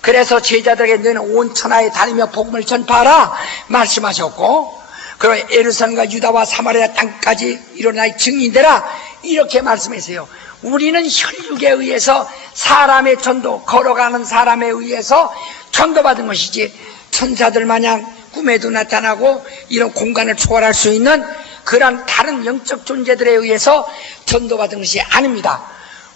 그래서 제자들에게 너는 온 천하에 다니며 복음을 전파하라 말씀하셨고 그리고 예루살렘과 유다와 사마리아 땅까지 일어나 증인되라 이렇게 말씀했어요. 우리는 혈육에 의해서 사람의 전도 걸어가는 사람에 의해서 전도받은 것이지 천사들 마냥 꿈에도 나타나고 이런 공간을 초월할 수 있는 그런 다른 영적 존재들에 의해서 전도받은 것이 아닙니다.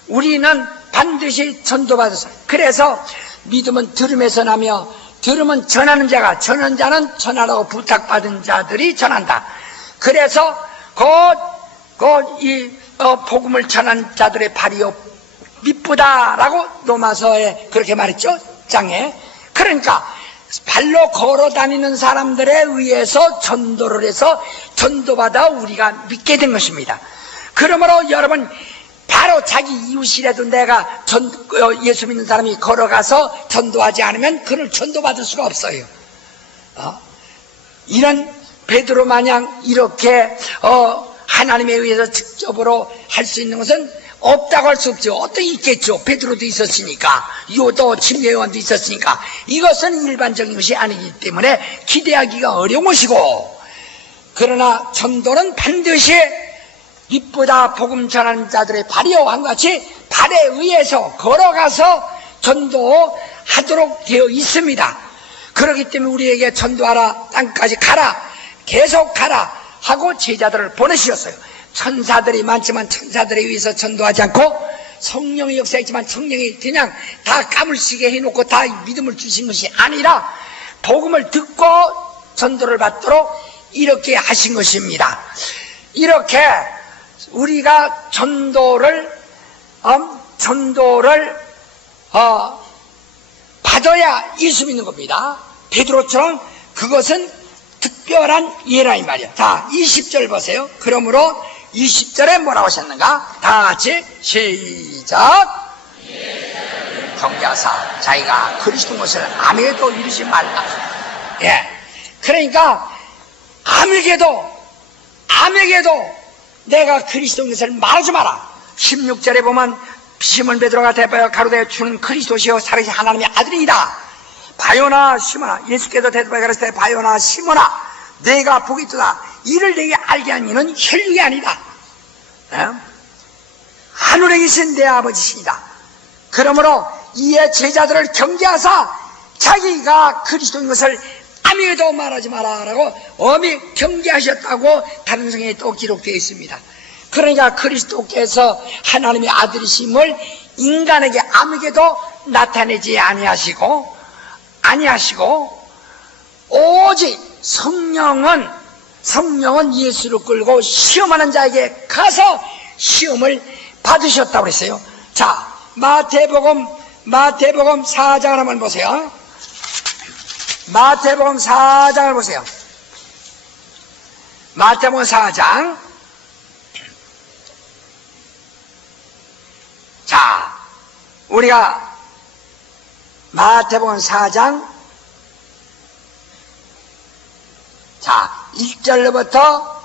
우리는 반드시 전도받았어요. 그래서 믿음은 들음에서 나며 들음은 전하는 자가 전하는 자는 전하라고 부탁받은 자들이 전한다. 그래서 곧 이 복음을 전한 자들의 발이요 미쁘다라고 로마서에 그렇게 말했죠. 장에. 그러니까 발로 걸어 다니는 사람들에 의해서 전도를 해서 전도받아 우리가 믿게 된 것입니다. 그러므로 여러분 바로 자기 이웃이라도 내가 예수 믿는 사람이 걸어가서 전도하지 않으면 그를 전도받을 수가 없어요. 이런 베드로 마냥 이렇게 하나님에 의해서 직접으로 할 수 있는 것은 없다고 할 수 없죠. 어떻게 있겠죠. 베드로도 있었으니까 요도 침례 요한도 있었으니까 이것은 일반적인 것이 아니기 때문에 기대하기가 어려운 것이고 그러나 전도는 반드시 빛보다 복음 전하는 자들의 발이와 같이 발에 의해서 걸어가서 전도하도록 되어 있습니다. 그렇기 때문에 우리에게 전도하라, 땅까지 가라, 계속 가라 하고 제자들을 보내주셨어요. 천사들이 많지만 천사들에 의해서 전도하지 않고 성령의 역사이지만 성령이 그냥 다 까물시게 해놓고 다 믿음을 주신 것이 아니라 복음을 듣고 전도를 받도록 이렇게 하신 것입니다. 이렇게 우리가 전도를 받아야 예수 믿는 겁니다. 베드로처럼 그것은 특별한 예라 이 말이야. 자, 20절 보세요. 그러므로 20절에 뭐라고 하셨는가? 다 같이 시작. 경계하사 자기가 그리스도 것을 아무에도 이르지 말라. 예, 그러니까 아무에게도 내가 그리스도 것을 말하지 마라. 16절에 보면 시몬 베드로가 대답하여 가로되 주는 그리스도시요 살아계신 하나님의 아들이다. 바요나 시몬아, 예수께서 대답하여 가로되 바요나 시몬아, 내가 복이 있도다. 이를 내게 알게 한 이는 혈육이 아니다. 하늘에 계신 내 아버지시다. 그러므로 이에 제자들을 경계하사 자기가 그리스도인 것을 아무에도 말하지 마라라고 엄히 경계하셨다고 다른 성경에 또 기록되어 있습니다. 그러니까 그리스도께서 하나님의 아들이심을 인간에게 아무에게도 나타내지 아니하시고 오직 성령은 예수를 끌고 시험하는 자에게 가서 시험을 받으셨다고 그랬어요. 자, 마태복음 4장을 한번 보세요. 마태복음 4장을 보세요. 마태복음 4장. 자, 우리가 마태복음 4장 자, 1절부터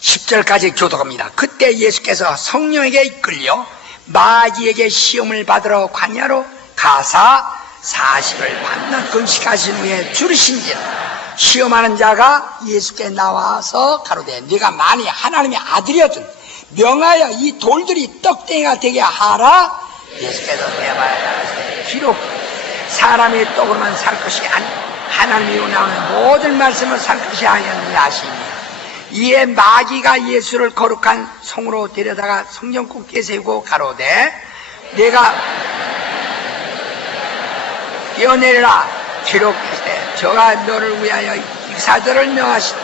10절까지 교독합니다. 그때 예수께서 성령에게 이끌려 마귀에게 시험을 받으러 광야로 가사 40을 밤낮 금식하신 후에 줄이신지라. 시험하는 자가 예수께 나와서 가로되 네가 만일 하나님의 아들이었든 명하여 이 돌들이 떡덩이가 되게 하라. 예수께서 대답하여 기록 사람이 떡으로만 살 것이 아니고 하나님이 나오는 모든 말씀을 살 것이 아니었느냐 하시니, 이에 마귀가 예수를 거룩한 성으로 데려다가 성전국기에 세우고 가로되 내가 뛰어내리라. 기록되되 저가 너를 위하여 익사들을 명하시되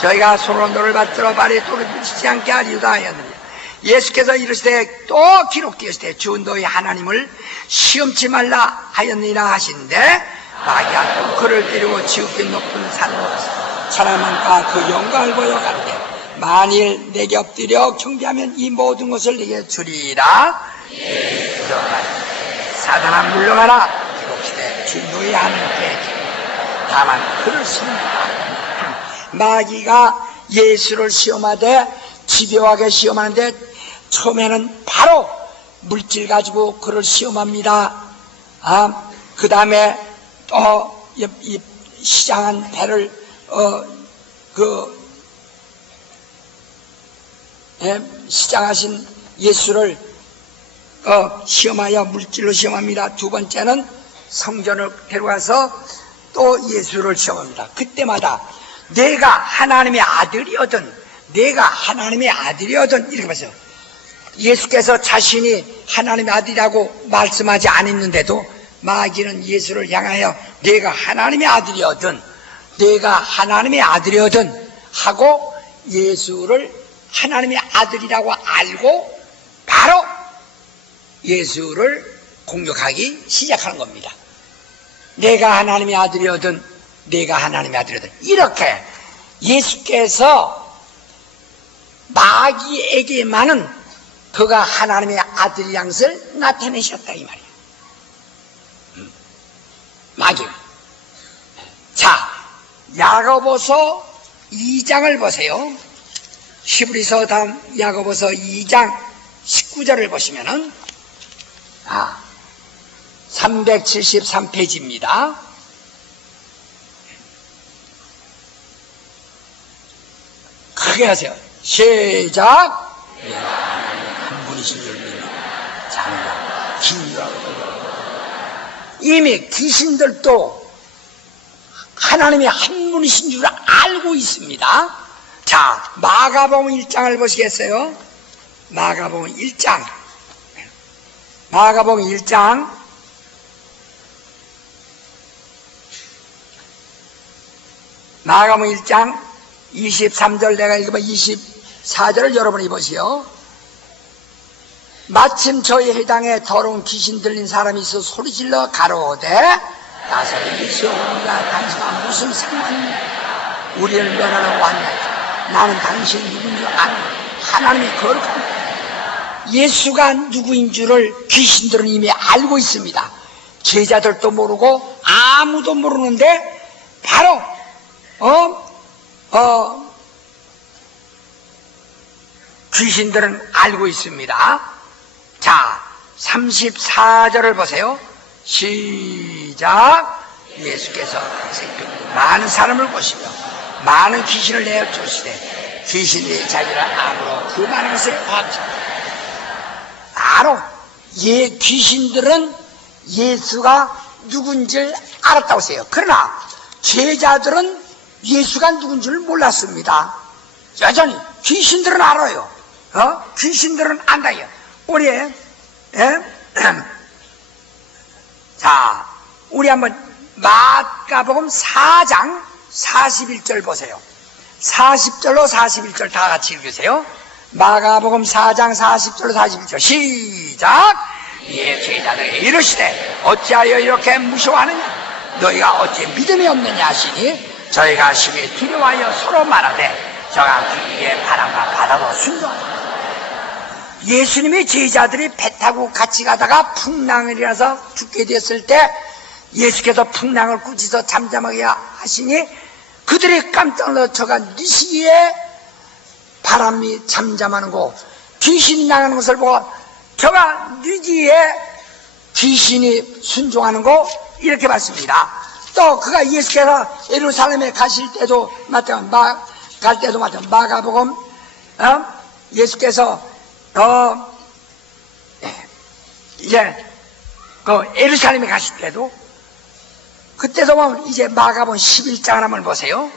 저희가 서로 너를 받들어 발에 돌을 붙이지 않게 하리로다 하였느냐. 예수께서 이르시되 또 기록되었으되 주 너희 하나님을 시험치 말라 하였느니라 하신데, 마귀가 또 그를 데리고 지극히 높은 산으로 사람만과 그 영광을 보여 가로되 만일 내게 엎드려 경배하면 이 모든 것을 내게 주리라. 사단아 물러가라. 기록시되 주 너희 하나님께 다만 그를 신뢰하라. 마귀가 예수를 시험하되 집요하게 시험하는데 처음에는 바로 물질 가지고 그를 시험합니다. 그 다음에 또 이 시장한 배를 시장하신 예수를 시험하여 물질로 시험합니다. 두 번째는 성전을 데려가서 또 예수를 시험합니다. 그때마다 내가 하나님의 아들이거든 이렇게 봤어요. 예수께서 자신이 하나님의 아들이라고 말씀하지 않았는데도 마귀는 예수를 향하여 내가 하나님의 아들이거든 하고 예수를 하나님의 아들이라고 알고 바로 예수를 공격하기 시작하는 겁니다. 내가 하나님의 아들이거든 이렇게 예수께서 마귀에게만은 그가 하나님의 아들의 양을 나타내셨다 이 말이에요. 마귀. 자, 야고보서 2장을 보세요. 히브리서 다음 야고보서 2장 19절을 보시면은 373페이지입니다. 크게 하세요. 시작. 한 분이신 줄 믿는 자는 귀신이라고. 이미 귀신들도 하나님의 한 분이신 줄 알고 있습니다. 자, 마가복음 1장을 보시겠어요? 마가복음 1장. 마가복음 1장. 마가복음 1장 23절 내가 읽으면 24절을 여러분이 보시오. 마침 저희 해당에 더러운 귀신 들린 사람이 있어 소리질러 가로되 나서 예수가 당신과 무슨 상관이 우리를 멸하러 왔냐. 나는 당신이 누구인 줄 아는 하나님이 거룩한 예수가 누구인 줄을 귀신들은 이미 알고 있습니다. 제자들도 모르고 아무도 모르는데 바로 귀신들은 알고 있습니다. 자, 34절을 보세요. 시작. 예수께서 많은 사람을 보시며 많은 귀신을 내어 쫓으시되 귀신들이 자기를 암으로 그 많은 것을 알아. 귀신들은 예수가 누군지 알았다고 했어요. 그러나 제자들은 예수가 누군지를 몰랐습니다. 여전히 귀신들은 알아요. 귀신들은 안다요. 우리 자, 우리 한번 마가복음 4장 41절 보세요. 40절로 41절 다 같이 읽으세요. 마가복음 4장 40절로 41절 시작. 예, 제자들이 이르시되 어찌하여 이렇게 무서워하느냐. 너희가 어찌 믿음이 없느냐 하시니 저희가 심히 두려워하여 서로 말하되 저가 귀에 바람과 바다도 순종하라. 예수님의 제자들이 배 타고 같이 가다가 풍랑을 일어나서 죽게 됐을 때 예수께서 풍랑을 꾸짖어 잠잠하게 하시니 그들이 깜짝 놀라 저가 니시기에 바람이 잠잠하는 거 귀신이 나가는 것을 보고 저가 니지에 귀신이 순종하는 거 이렇게 봤습니다. 또 그가 예수께서 예루살렘에 가실 때도 갈 때도 마가복음 예수께서 이제 예루살렘에 가실 때도 그때도 보면 이제 마가복음 11장을 한번 보세요.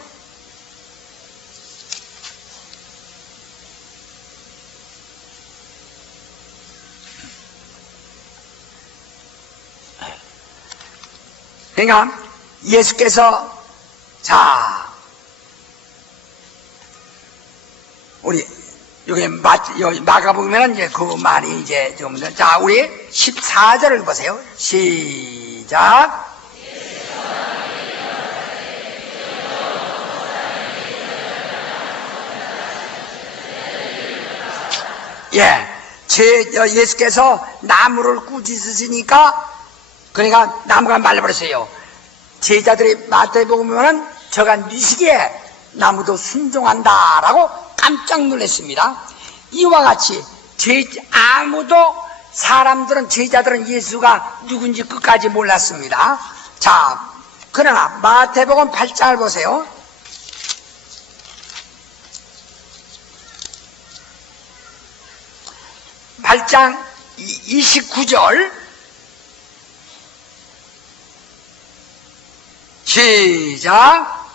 그러니까 예수께서 자 우리 여기 마가복음에는 이제 그 말이 이제 좀 자 우리 14절을 보세요. 시작. 예, 예수께서 나무를 꾸짖으시니까 그러니까 나무가 말라버렸어요. 제자들이 마태복음에는 저가 니시기에 나무도 순종한다라고 깜짝 놀랐습니다. 이와 같이 제자들은 예수가 누군지 끝까지 몰랐습니다. 자, 그러나 마태복음 8장을 보세요. (8장 29절) 시작.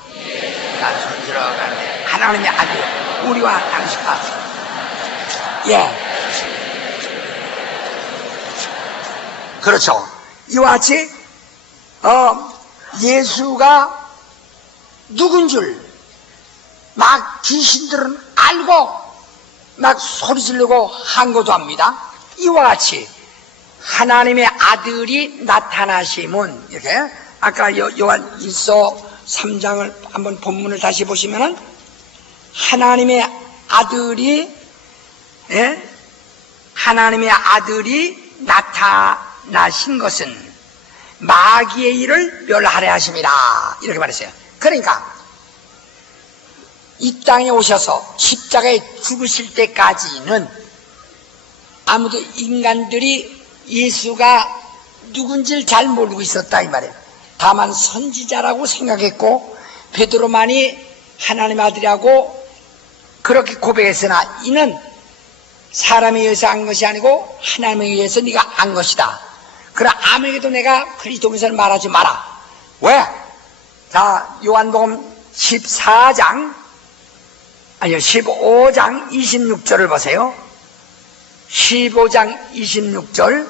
나 손들어가네 하나님의 아들 우리와 당신과 그렇죠. 이와 같이 예수가 누군 줄 막 귀신들은 알고 막 소리 지르고 한 것도 합니다. 이와 같이 하나님의 아들이 나타나심은 이렇게 아까 요한 1서 3장을 한번 본문을 다시 보시면은 하나님의 아들이 나타나신 것은 마귀의 일을 멸하려 하심이라 이렇게 말했어요. 그러니까 이 땅에 오셔서 십자가에 죽으실 때까지는 아무도 인간들이 예수가 누군지를 잘 모르고 있었다 이 말이에요. 다만 선지자라고 생각했고 베드로만이 하나님의 아들이라고 그렇게 고백했으나 이는 사람에 의해서 한 것이 아니고 하나님에 의해서 네가 한 것이다. 그러나 아무에게도 내가 그리스도인을 말하지 마라. 왜? 자, 요한복음 15장 26절을 보세요. 15장 26절.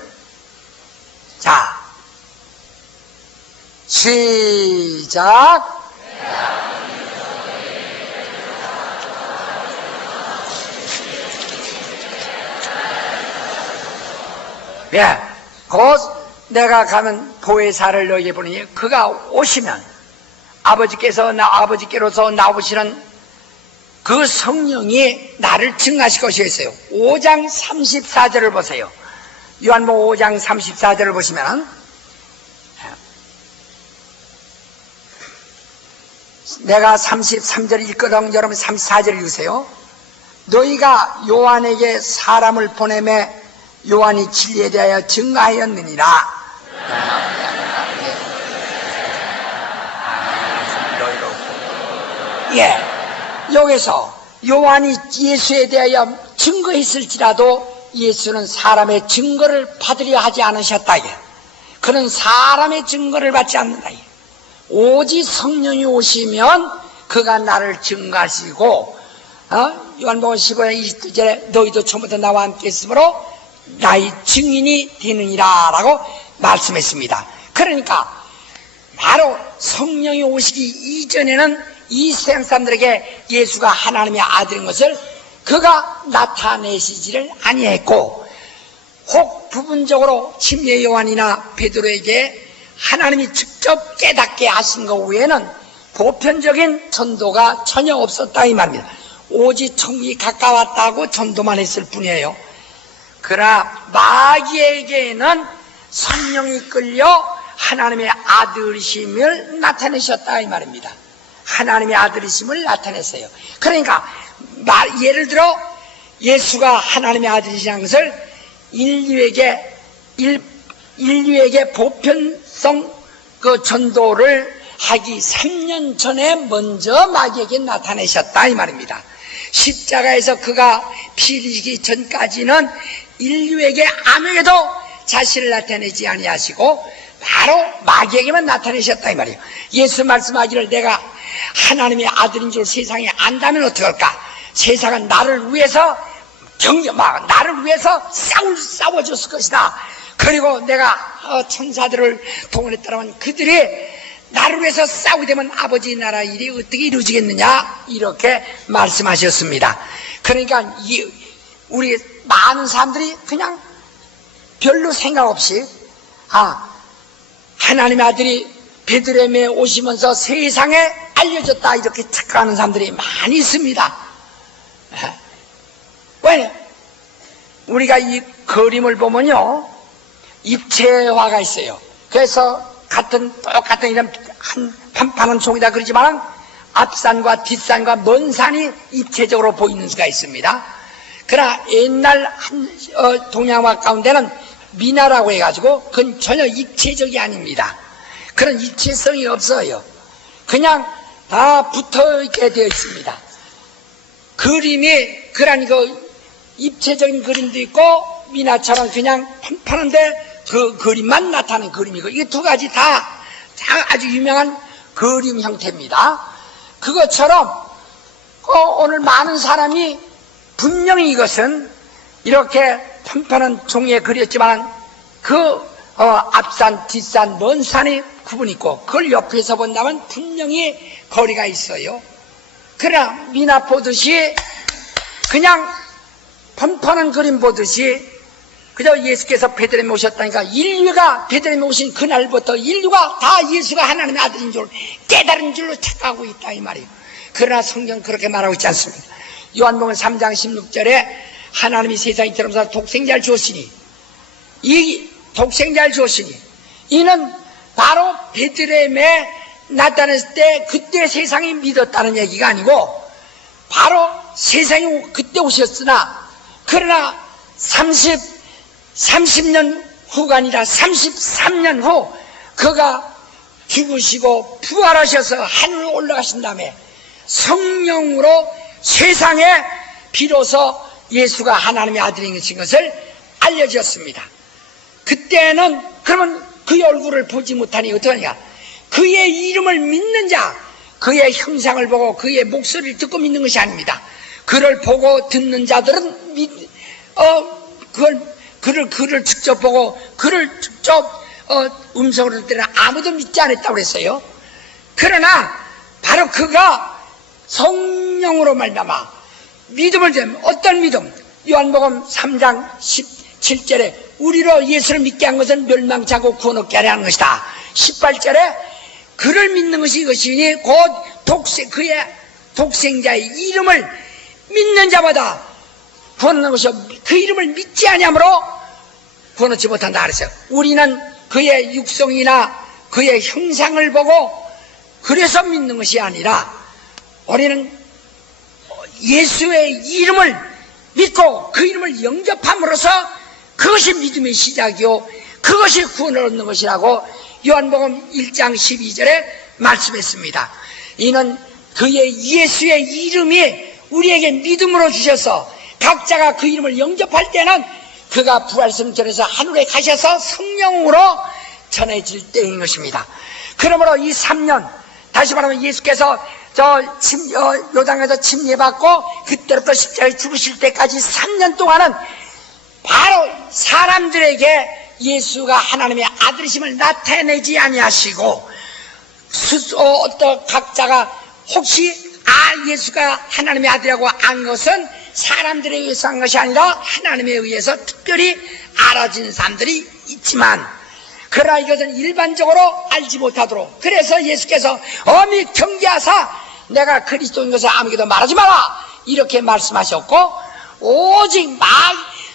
자, 시작. 예, 곧 내가 가면 보혜사를 너희에게 보내니 그가 오시면 아버지께로서 나오시는 그 성령이 나를 증하실 것이었어요. 5장 34절을 보세요. 요한복음 5장 34절을 보시면 내가 33절을 읽거든 여러분 34절 읽으세요. 너희가 요한에게 사람을 보내매 요한이 진리에 대하여 증가하였느니라. 예, 여기서 요한이 예수에 대하여 증거했을지라도 예수는 사람의 증거를 받으려 하지 않으셨다. 그는 사람의 증거를 받지 않는다. 오직 성령이 오시면 그가 나를 증거하시고 요한복음 15장 20절에 너희도 처음부터 나와 함께 있으므로 나의 증인이 되느니라 라고 말씀했습니다. 그러니까 바로 성령이 오시기 이전에는 이 세상 사람들에게 예수가 하나님의 아들인 것을 그가 나타내시지를 아니했고, 혹 부분적으로 침례 요한이나 베드로에게 하나님이 직접 깨닫게 하신 것 외에는 보편적인 전도가 전혀 없었다 이 말입니다. 오직 천국이 가까웠다고 전도만 했을 뿐이에요. 그러나 마귀에게는 성령이 끌려 하나님의 아들이심을 나타내셨다 이 말입니다. 하나님의 아들이심을 나타냈어요. 그러니까 예를 들어 예수가 하나님의 아들이라는 것을 인류에게 보편성 그 전도를 하기 3년 전에 먼저 마귀에게 나타내셨다 이 말입니다. 십자가에서 그가 피 흘리기 전까지는 인류에게 아무에게도 자신을 나타내지 아니하시고 바로 마귀에게만 나타내셨다 이 말이에요. 예수 말씀하기를 내가 하나님의 아들인 줄 세상에 안다면 어떡할까? 세상은 나를 위해서 나를 위해서 싸워줬을 것이다. 그리고 내가 천사들을 동원했다면 그들이 나를 위해서 싸우게 되면 아버지 나라 일이 어떻게 이루어지겠느냐 이렇게 말씀하셨습니다. 그러니까 우리 많은 사람들이 그냥 별로 생각 없이 하나님의 아들이 베들레헴에 오시면서 세상에 알려졌다 이렇게 착각하는 사람들이 많이 있습니다. 왜? 우리가 이 그림을 보면요 입체화가 있어요. 그래서 똑같은 이런 한 판판한 종이다 그러지만 앞산과 뒷산과 먼 산이 입체적으로 보이는 수가 있습니다. 그러나 옛날 동양화 가운데는 미나라고 해가지고 그건 전혀 입체적이 아닙니다. 그런 입체성이 없어요. 그냥 다 붙어있게 되어 있습니다. 그림이 그러니 입체적인 그림도 있고 미나처럼 그냥 판판한데 그 그림만 나타나는 그림이고 이게 두 가지 다 아주 유명한 그림 형태입니다. 그것처럼 오늘 많은 사람이 분명히 이것은 이렇게 판판한 종이에 그렸지만 앞산, 뒷산, 먼 산이 구분이 있고 그걸 옆에서 본다면 분명히 거리가 있어요. 그러나 미나 보듯이 그냥 판판한 그림 보듯이 그저 예수께서 베들레헴에 오셨다니까 인류가 베들레헴에 오신 그날부터 인류가 다 예수가 하나님의 아들인 줄 깨달은 줄로 착각하고 있다 이 말이에요. 그러나 성경 그렇게 말하고 있지 않습니다. 요한복음 3장 16절에 하나님이 세상에 들어오셔서 독생자를 주었으니 이 독생자를 주었으니 이는 바로 베들레헴에 나타났을 때 그때 세상이 믿었다는 얘기가 아니고 바로 세상이 그때 오셨으나 그러나 30년 후가 아니라 33년 후 그가 죽으시고 부활하셔서 하늘로 올라가신 다음에 성령으로 세상에 비로소 예수가 하나님의 아들인 것을 알려졌습니다. 그때는 그러면 그의 얼굴을 보지 못하니 어떠하냐? 그의 이름을 믿는 자, 그의 형상을 보고 그의 목소리를 듣고 믿는 것이 아닙니다. 그를 보고 듣는 자들은 그를 직접 보고 그를 직접 음성으로 듣을 때는 아무도 믿지 않았다고 그랬어요. 그러나 바로 그가 성령으로 말미암아 믿음을 좀 어떤 믿음? 요한복음 3장 17절에 우리로 예수를 믿게 한 것은 멸망치 않고 구원 얻게 하려 하는 것이다. 18절에 그를 믿는 것이 이것이니 곧 그의 독생자의 이름을 믿는 자마다 구원 얻는 것이요 그 이름을 믿지 아니하므로 구원 얻지 못한다 그랬어요. 우리는 그의 육성이나 그의 형상을 보고 그래서 믿는 것이 아니라 우리는 예수의 이름을 믿고 그 이름을 영접함으로써 그것이 믿음의 시작이요 그것이 구원을 얻는 것이라고 요한복음 1장 12절에 말씀했습니다. 이는 그의 예수의 이름이 우리에게 믿음으로 주셔서 각자가 그 이름을 영접할 때는 그가 부활승천에서 하늘에 가셔서 성령으로 전해질 때인 것입니다. 그러므로 이 3년 다시 말하면 예수께서 요단에서 침례받고 그때부터 십자가에 죽으실 때까지 3년 동안은 바로 사람들에게 예수가 하나님의 아들이심을 나타내지 아니하시고 각자가 혹시 예수가 하나님의 아들이라고 안 것은 사람들에 의해서 한 것이 아니라 하나님에 의해서 특별히 알아진 사람들이 있지만 그러나 이것은 일반적으로 알지 못하도록 그래서 예수께서 엄히 경계하사 내가 그리스도인 것을 아무에게도 말하지 마라 이렇게 말씀하셨고 오직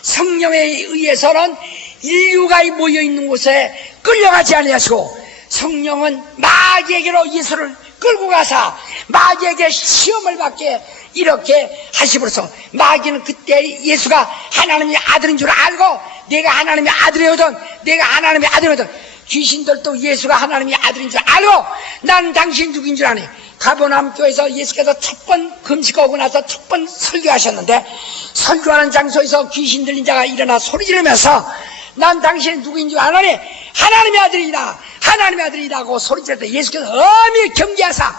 성령에 의해서는 인류가 모여있는 곳에 끌려가지 아니하시고 성령은 마귀에게로 예수를 끌고 가사 마귀에게 시험을 받게 이렇게 하심으로써 마귀는 그때 예수가 하나님의 아들인 줄 알고 내가 하나님의 아들이거든 내가 하나님의 아들이거든 귀신들도 예수가 하나님의 아들인 줄 알고 나는 당신 누구인 줄 아니 가버나움 교회에서 예수께서 첫 번 금식하고 나서 첫 번 설교하셨는데 설교하는 장소에서 귀신 들린 자가 일어나 소리 지르면서 난 당신이 누구인 줄 아느니 하나님의 아들이다 하나님의 아들이다 하고 소리 지를 때 예수께서 엄히 경계하사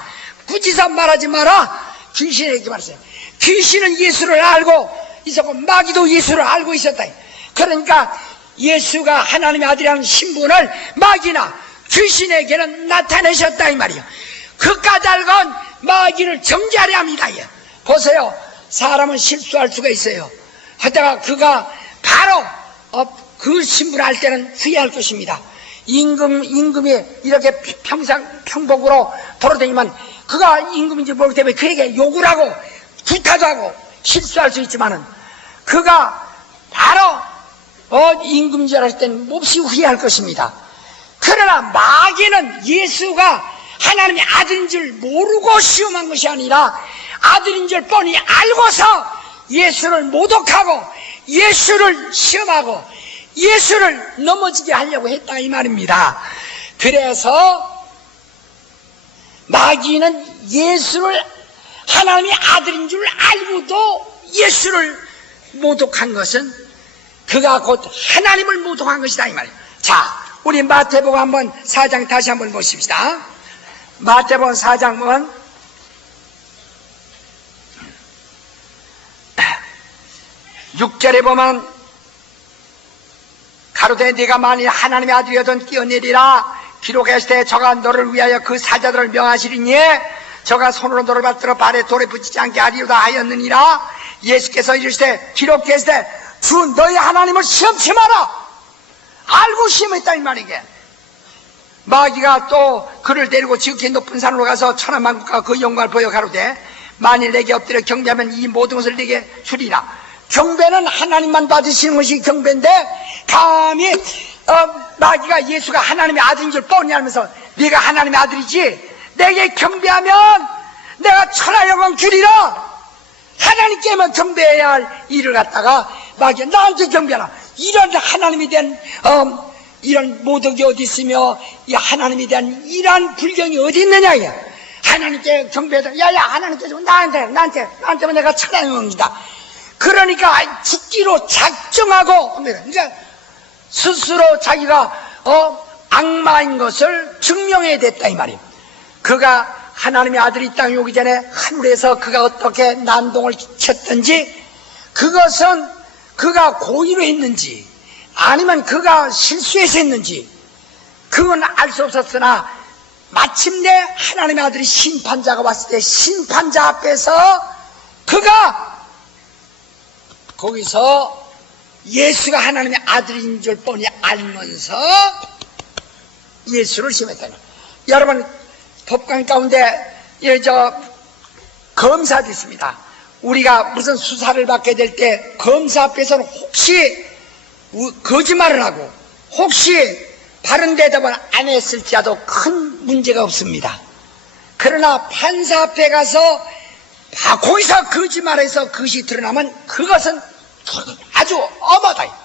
굳이서 말하지 마라 귀신에게 말했어요. 귀신은 예수를 알고 있었고 마귀도 예수를 알고 있었다. 그러니까 예수가 하나님의 아들이라는 신분을 마귀나 귀신에게는 나타내셨다 이 말이에요. 그 까닭은 마귀를 정죄하려 합니다. 보세요. 사람은 실수할 수가 있어요. 하다가 그가 바로 그 신분을 알 때는 후회할 것입니다. 임금이 이렇게 평복으로 돌아다니면 그가 임금인지 모르기 때문에 그에게 욕을 하고 구타도 하고 실수할 수 있지만은 그가 바로 임금인 줄 알았을 때는 몹시 후회할 것입니다. 그러나 마귀는 예수가 하나님의 아들인 줄 모르고 시험한 것이 아니라 아들인 줄 뻔히 알고서 예수를 모독하고 예수를 시험하고 예수를 넘어지게 하려고 했다 이 말입니다. 그래서 마귀는 예수를 하나님의 아들인 줄 알고도 예수를 모독한 것은 그가 곧 하나님을 모독한 것이다 이 말이에요. 자, 우리 마태복음 한번 4장 다시 한번 보십시다. 마태복음 4장 보면 6절에 보면 가로되 네가 만일 하나님의 아들이거든 뛰어내리라 기록하시되 저가 너를 위하여 그 사자들을 명하시리니 저가 손으로 너를 받들어 발에 돌에 붙이지 않게 하리로다 하였느니라. 예수께서 이르시되 기록하시되 주 너희 하나님을 시험치 마라. 알고 시험했다 이 말이게. 마귀가 또 그를 데리고 지극히 높은 산으로 가서 천하만국과 그 영광을 보여 가로되 만일 내게 엎드려 경배하면 이 모든 것을 내게 주리라. 경배는 하나님만 받으시는 것이 경배인데 감히 마귀가 예수가 하나님의 아들인 줄 뻔히 알면서 네가 하나님의 아들이지 내게 경배하면 내가 천하 영광 주리라. 하나님께만 경배해야 할 일을 갖다가 마귀가 나한테 경배하라. 이런 하나님에 대한 이런 모독이 어디 있으며 이 하나님에 대한 이러한 불경이 어디 있느냐. 하나님께 경배하다. 야야, 하나님께 좀 나한테만 내가 찬양합니다. 그러니까 죽기로 작정하고, 그러니까 스스로 자기가 악마인 것을 증명해야 됐다 이 말이에요. 그가 하나님의 아들이 이 땅에 오기 전에 하늘에서 그가 어떻게 난동을 쳤든지, 그것은 그가 고의로 했는지 아니면 그가 실수해서 했는지 그건 알 수 없었으나, 마침내 하나님의 아들이 심판자가 왔을 때 심판자 앞에서 그가 거기서 예수가 하나님의 아들인 줄 뻔히 알면서 예수를 시험했다는 거예요. 여러분, 법관 가운데 검사도 있습니다. 우리가 무슨 수사를 받게 될 때 검사 앞에서는 혹시 거짓말을 하고 혹시 바른 대답을 안 했을지라도 큰 문제가 없습니다. 그러나 판사 앞에 가서 거기서 거짓말해서 그것이 드러나면 그것은 아주 엄하다.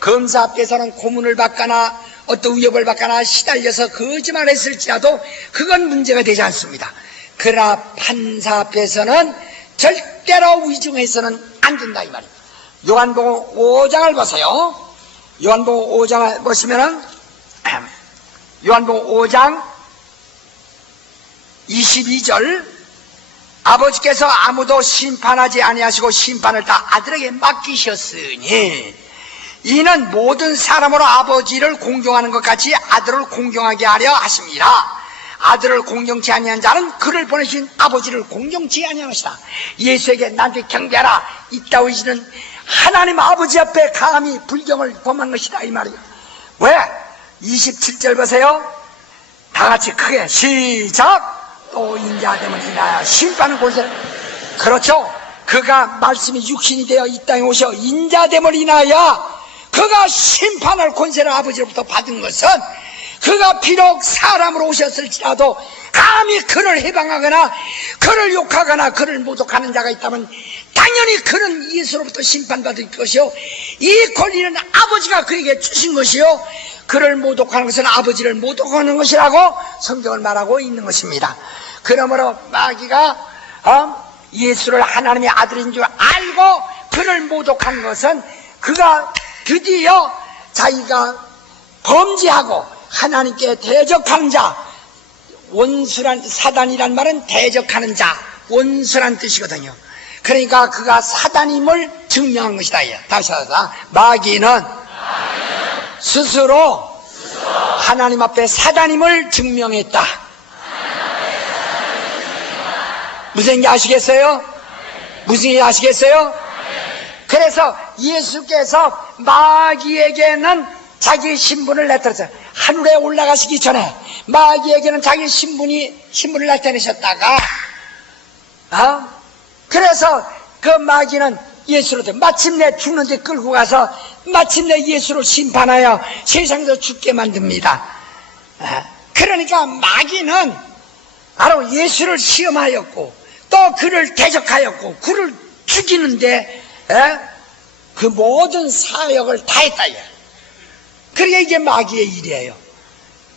검사 앞에서는 고문을 받거나 어떤 위협을 받거나 시달려서 거짓말했을지라도 그건 문제가 되지 않습니다. 그러나 판사 앞에서는 절대로 위중해서는 안 된다 이 말이에요. 요한복음 5장을 보세요. 요한복음 5장을 보시면은 요한복음 5장 22절, 아버지께서 아무도 심판하지 아니하시고 심판을 다 아들에게 맡기셨으니 이는 모든 사람으로 아버지를 공경하는 것 같이 아들을 공경하게 하려 하십니다. 아들을 공경치 아니한 자는 그를 보내신 아버지를 공경치 아니한 것이다. 예수에게 나한테 경배하라 이따 오시는 하나님 아버지 앞에 감히 불경을 범한 것이다 이 말이에요. 왜? 27절 보세요. 다 같이 크게 시작. 또 인자됨을 인하여 심판은 권세. 그렇죠. 그가 말씀이 육신이 되어 이 땅에 오셔 인자됨을 인하여 그가 심판할 권세를 아버지로부터 받은 것은, 그가 비록 사람으로 오셨을지라도 감히 그를 해방하거나 그를 욕하거나 그를 모독하는 자가 있다면 당연히 그는 예수로부터 심판받을 것이요, 이 권리는 아버지가 그에게 주신 것이요, 그를 모독하는 것은 아버지를 모독하는 것이라고 성경을 말하고 있는 것입니다. 그러므로 마귀가 예수를 하나님의 아들인 줄 알고 그를 모독한 것은 그가 드디어 자기가 범죄하고 하나님께 대적하는 자, 원수란, 사단이란 말은 대적하는 자, 원수란 뜻이거든요. 그러니까 그가 사단임을 증명한 것이다. 다시 하자. 마귀는 스스로 하나님 앞에 사단임을 증명했다. 무슨 얘기 아시겠어요? 무슨 얘기 아시겠어요? 그래서 예수께서 마귀에게는 자기의 신분을 나타내셨어요. 하늘에 올라가시기 전에 마귀에게는 자기 신분을 나타내셨다가, 그래서 그 마귀는 예수를 마침내 죽는데 끌고 가서 마침내 예수를 심판하여 세상에서 죽게 만듭니다. 그러니까 마귀는 바로 예수를 시험하였고 또 그를 대적하였고 그를 죽이는데 그 모든 사역을 다 했다. 그게 이게 마귀의 일이에요.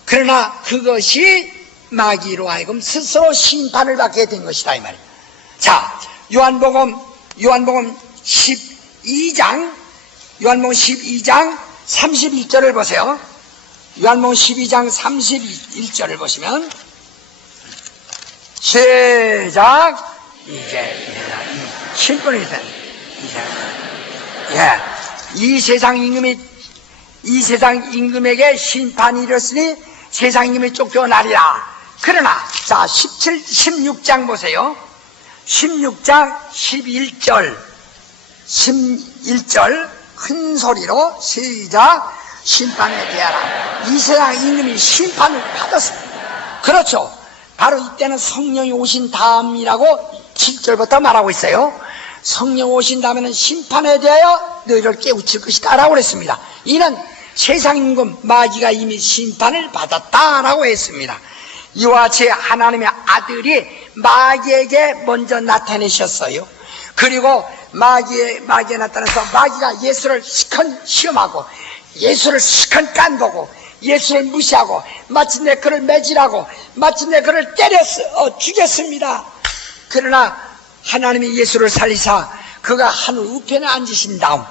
그러나 그것이 마귀로 하여금 스스로 심판을 받게 된 것이다 이 말이에요. 자, 요한복음 12장 31절을 보세요. 요한복음 12장 31절을 보시면 시작. 이제 심판이 된 이 세상 임금에게 심판이 이르렀으니 세상 임금이 쫓겨나리라. 그러나 자 16장 보세요. 16장 11절 큰 소리로 시작. 심판에 대하라. 이 세상 임금이 심판을 받았습니다. 그렇죠. 바로 이때는 성령이 오신 다음이라고 7절부터 말하고 있어요. 성령 오신 다음에는 심판에 대하여 너희를 깨우칠 것이다 라고 그랬습니다. 이는 세상 임금 마귀가 이미 심판을 받았다라고 했습니다. 이와 같이 하나님의 아들이 마귀에게 먼저 나타내셨어요. 그리고 마귀에 나타나서 마귀가 예수를 시큰 시험하고 예수를 시큰 깐보고 예수를 무시하고 마침내 그를 매질하고 마침내 그를 때려 죽였습니다. 그러나 하나님이 예수를 살리사 그가 하늘 우편에 앉으신 다음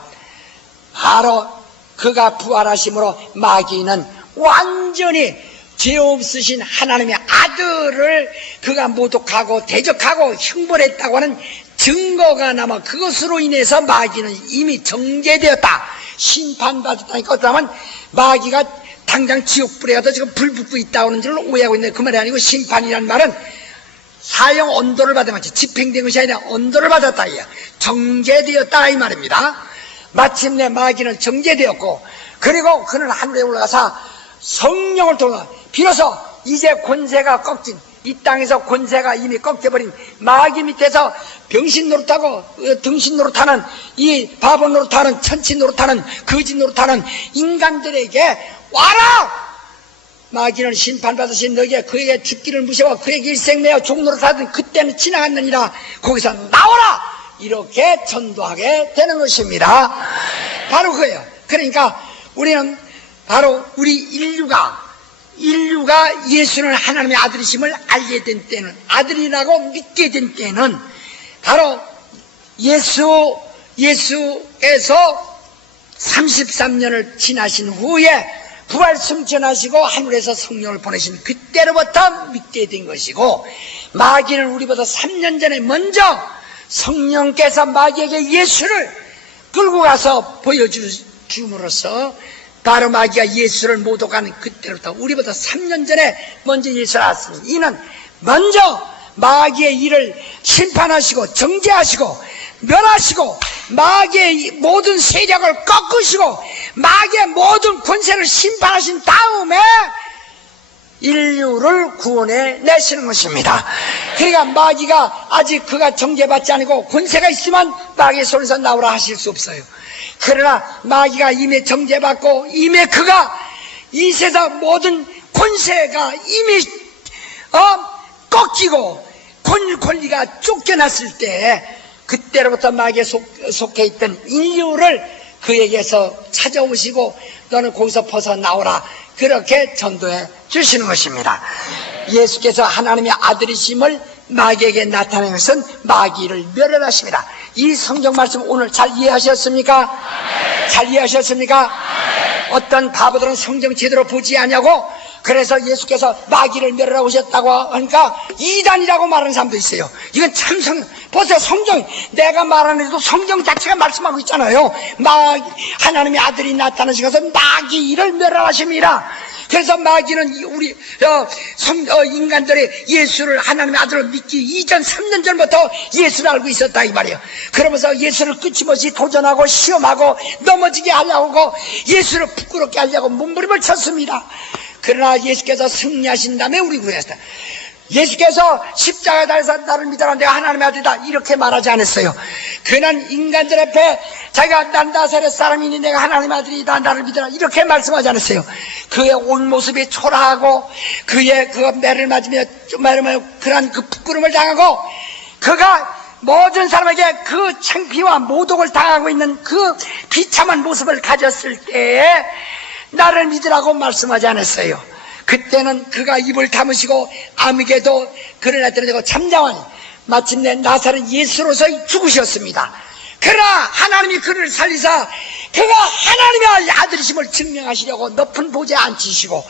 바로 그가 부활하심으로 마귀는 완전히 죄 없으신 하나님의 아들을 그가 모독하고 대적하고 형벌했다고 하는 증거가 남아 그것으로 인해서 마귀는 이미 정죄되었다, 심판받았다니까. 그렇다면 마귀가 당장 지옥불에 가서 지금 불 붙고 있다는 줄 오해하고 있는데 그 말이 아니고, 심판이란 말은 사형 언도를 받은 것이 집행된 것이 아니라 언도를 받았다, 정죄되었다 이 말입니다. 마침내 마귀는 정죄되었고, 그리고 그는 하늘에 올라가서 성령을 통해 비로소 이제 권세가 꺾인, 이 땅에서 권세가 이미 꺾여버린 마귀 밑에서 병신 노릇하고 등신 노릇하는, 이 바보 노릇하는, 천치 노릇하는, 거짓 노릇하는 인간들에게 와라! 마귀는 심판받으신 너에게 그에게 죽기를 무시하고 그에게 일생매어 종노릇하던 그때는 지나갔느니라, 거기서 나오라! 이렇게 전도하게 되는 것입니다. 바로 그예요. 그러니까 우리는 바로 우리 인류가 예수는 하나님의 아들이심을 알게 된 때는, 아들이라고 믿게 된 때는 바로 예수께서 33년을 지나신 후에 부활 승천하시고 하늘에서 성령을 보내신 그때로부터 믿게 된 것이고, 마귀는 우리보다 3년 전에 먼저 성령께서 마귀에게 예수를 끌고 가서 보여줌으로써 바로 마귀가 예수를 모독하는 그때부터 우리보다 3년 전에 먼저 예수를 알았습니다. 이는 먼저 마귀의 일을 심판하시고 정죄하시고 멸하시고 마귀의 모든 세력을 꺾으시고 마귀의 모든 권세를 심판하신 다음에 인류를 구원해 내시는 것입니다. 그러니까 마귀가 아직 그가 정죄받지 않고 권세가 있으면 마귀의 손에서 나오라 하실 수 없어요. 그러나 마귀가 이미 정죄받고 이미 그가 이 세상 모든 권세가 이미 꺾이고 권리가 쫓겨났을 때, 그때로부터 마귀에 속해 있던 인류를 그에게서 찾아오시고 너는 거기서 벗어나오라, 그렇게 전도해 주시는 것입니다. 예수께서 하나님의 아들이심을 마귀에게 나타낸 것은 마귀를 멸하십니다. 이 성경 말씀 오늘 잘 이해하셨습니까? 잘 이해하셨습니까? 어떤 바보들은 성경 제대로 보지 않냐고 그래서 예수께서 마귀를 멸하러 오셨다고 하니까 이단이라고 말하는 사람도 있어요. 이건 참 보세요. 성경, 내가 말하는 데도 성경 자체가 말씀하고 있잖아요. 하나님의 아들이 나타나셔서 마귀를 멸하십니다. 그래서 마귀는 우리 인간들이 예수를 하나님의 아들을 믿기 이전 3년 전부터 예수를 알고 있었다 이 말이에요. 그러면서 예수를 끊임없이 도전하고 시험하고 넘어지게 하려고 예수를 부끄럽게 하려고 몸부림을 쳤습니다. 그러나 예수께서 승리하신 다음에 우리 구했다. 예수께서 십자가에 달려서 나를 믿어라, 내가 하나님의 아들이다, 이렇게 말하지 않았어요. 그는 인간들 앞에 자기가 난 나사렛 사람이니 내가 하나님의 아들이다, 나를 믿어라, 이렇게 말씀하지 않았어요. 그의 온 모습이 초라하고 그의 그 매를 맞으며 그런 그 부끄러움을 당하고 그가 모든 사람에게 그 창피와 모독을 당하고 있는 그 비참한 모습을 가졌을 때에 나를 믿으라고 말씀하지 않았어요. 그때는 그가 입을 다무시고 아무개도 그를 나타내고 잠잠하니 마침내 나사렛 예수로서 죽으셨습니다. 그러나 하나님이 그를 살리사 그가 하나님의 아들이심을 증명하시려고 높은 보좌에 앉히시고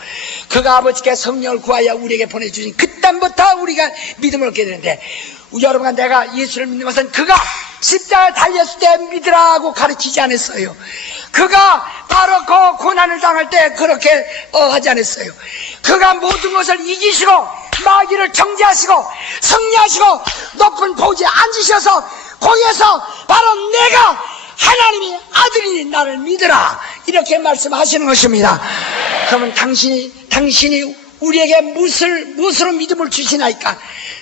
그가 아버지께 성령을 구하여 우리에게 보내주신 그때부터 우리가 믿음을 얻게 되는데, 여러분과 내가 예수를 믿는 것은 그가 십자가에 달렸을 때 믿으라고 가르치지 않았어요. 그가 바로 그 고난을 당할 때 그렇게 하지 않았어요. 그가 모든 것을 이기시고 마귀를 정죄하시고 승리하시고 높은 보좌에 앉으셔서 거기에서 바로 내가 하나님의 아들이니 나를 믿으라, 이렇게 말씀하시는 것입니다. 그러면 당신이 우리에게 무엇으로 믿음을 주시나이까?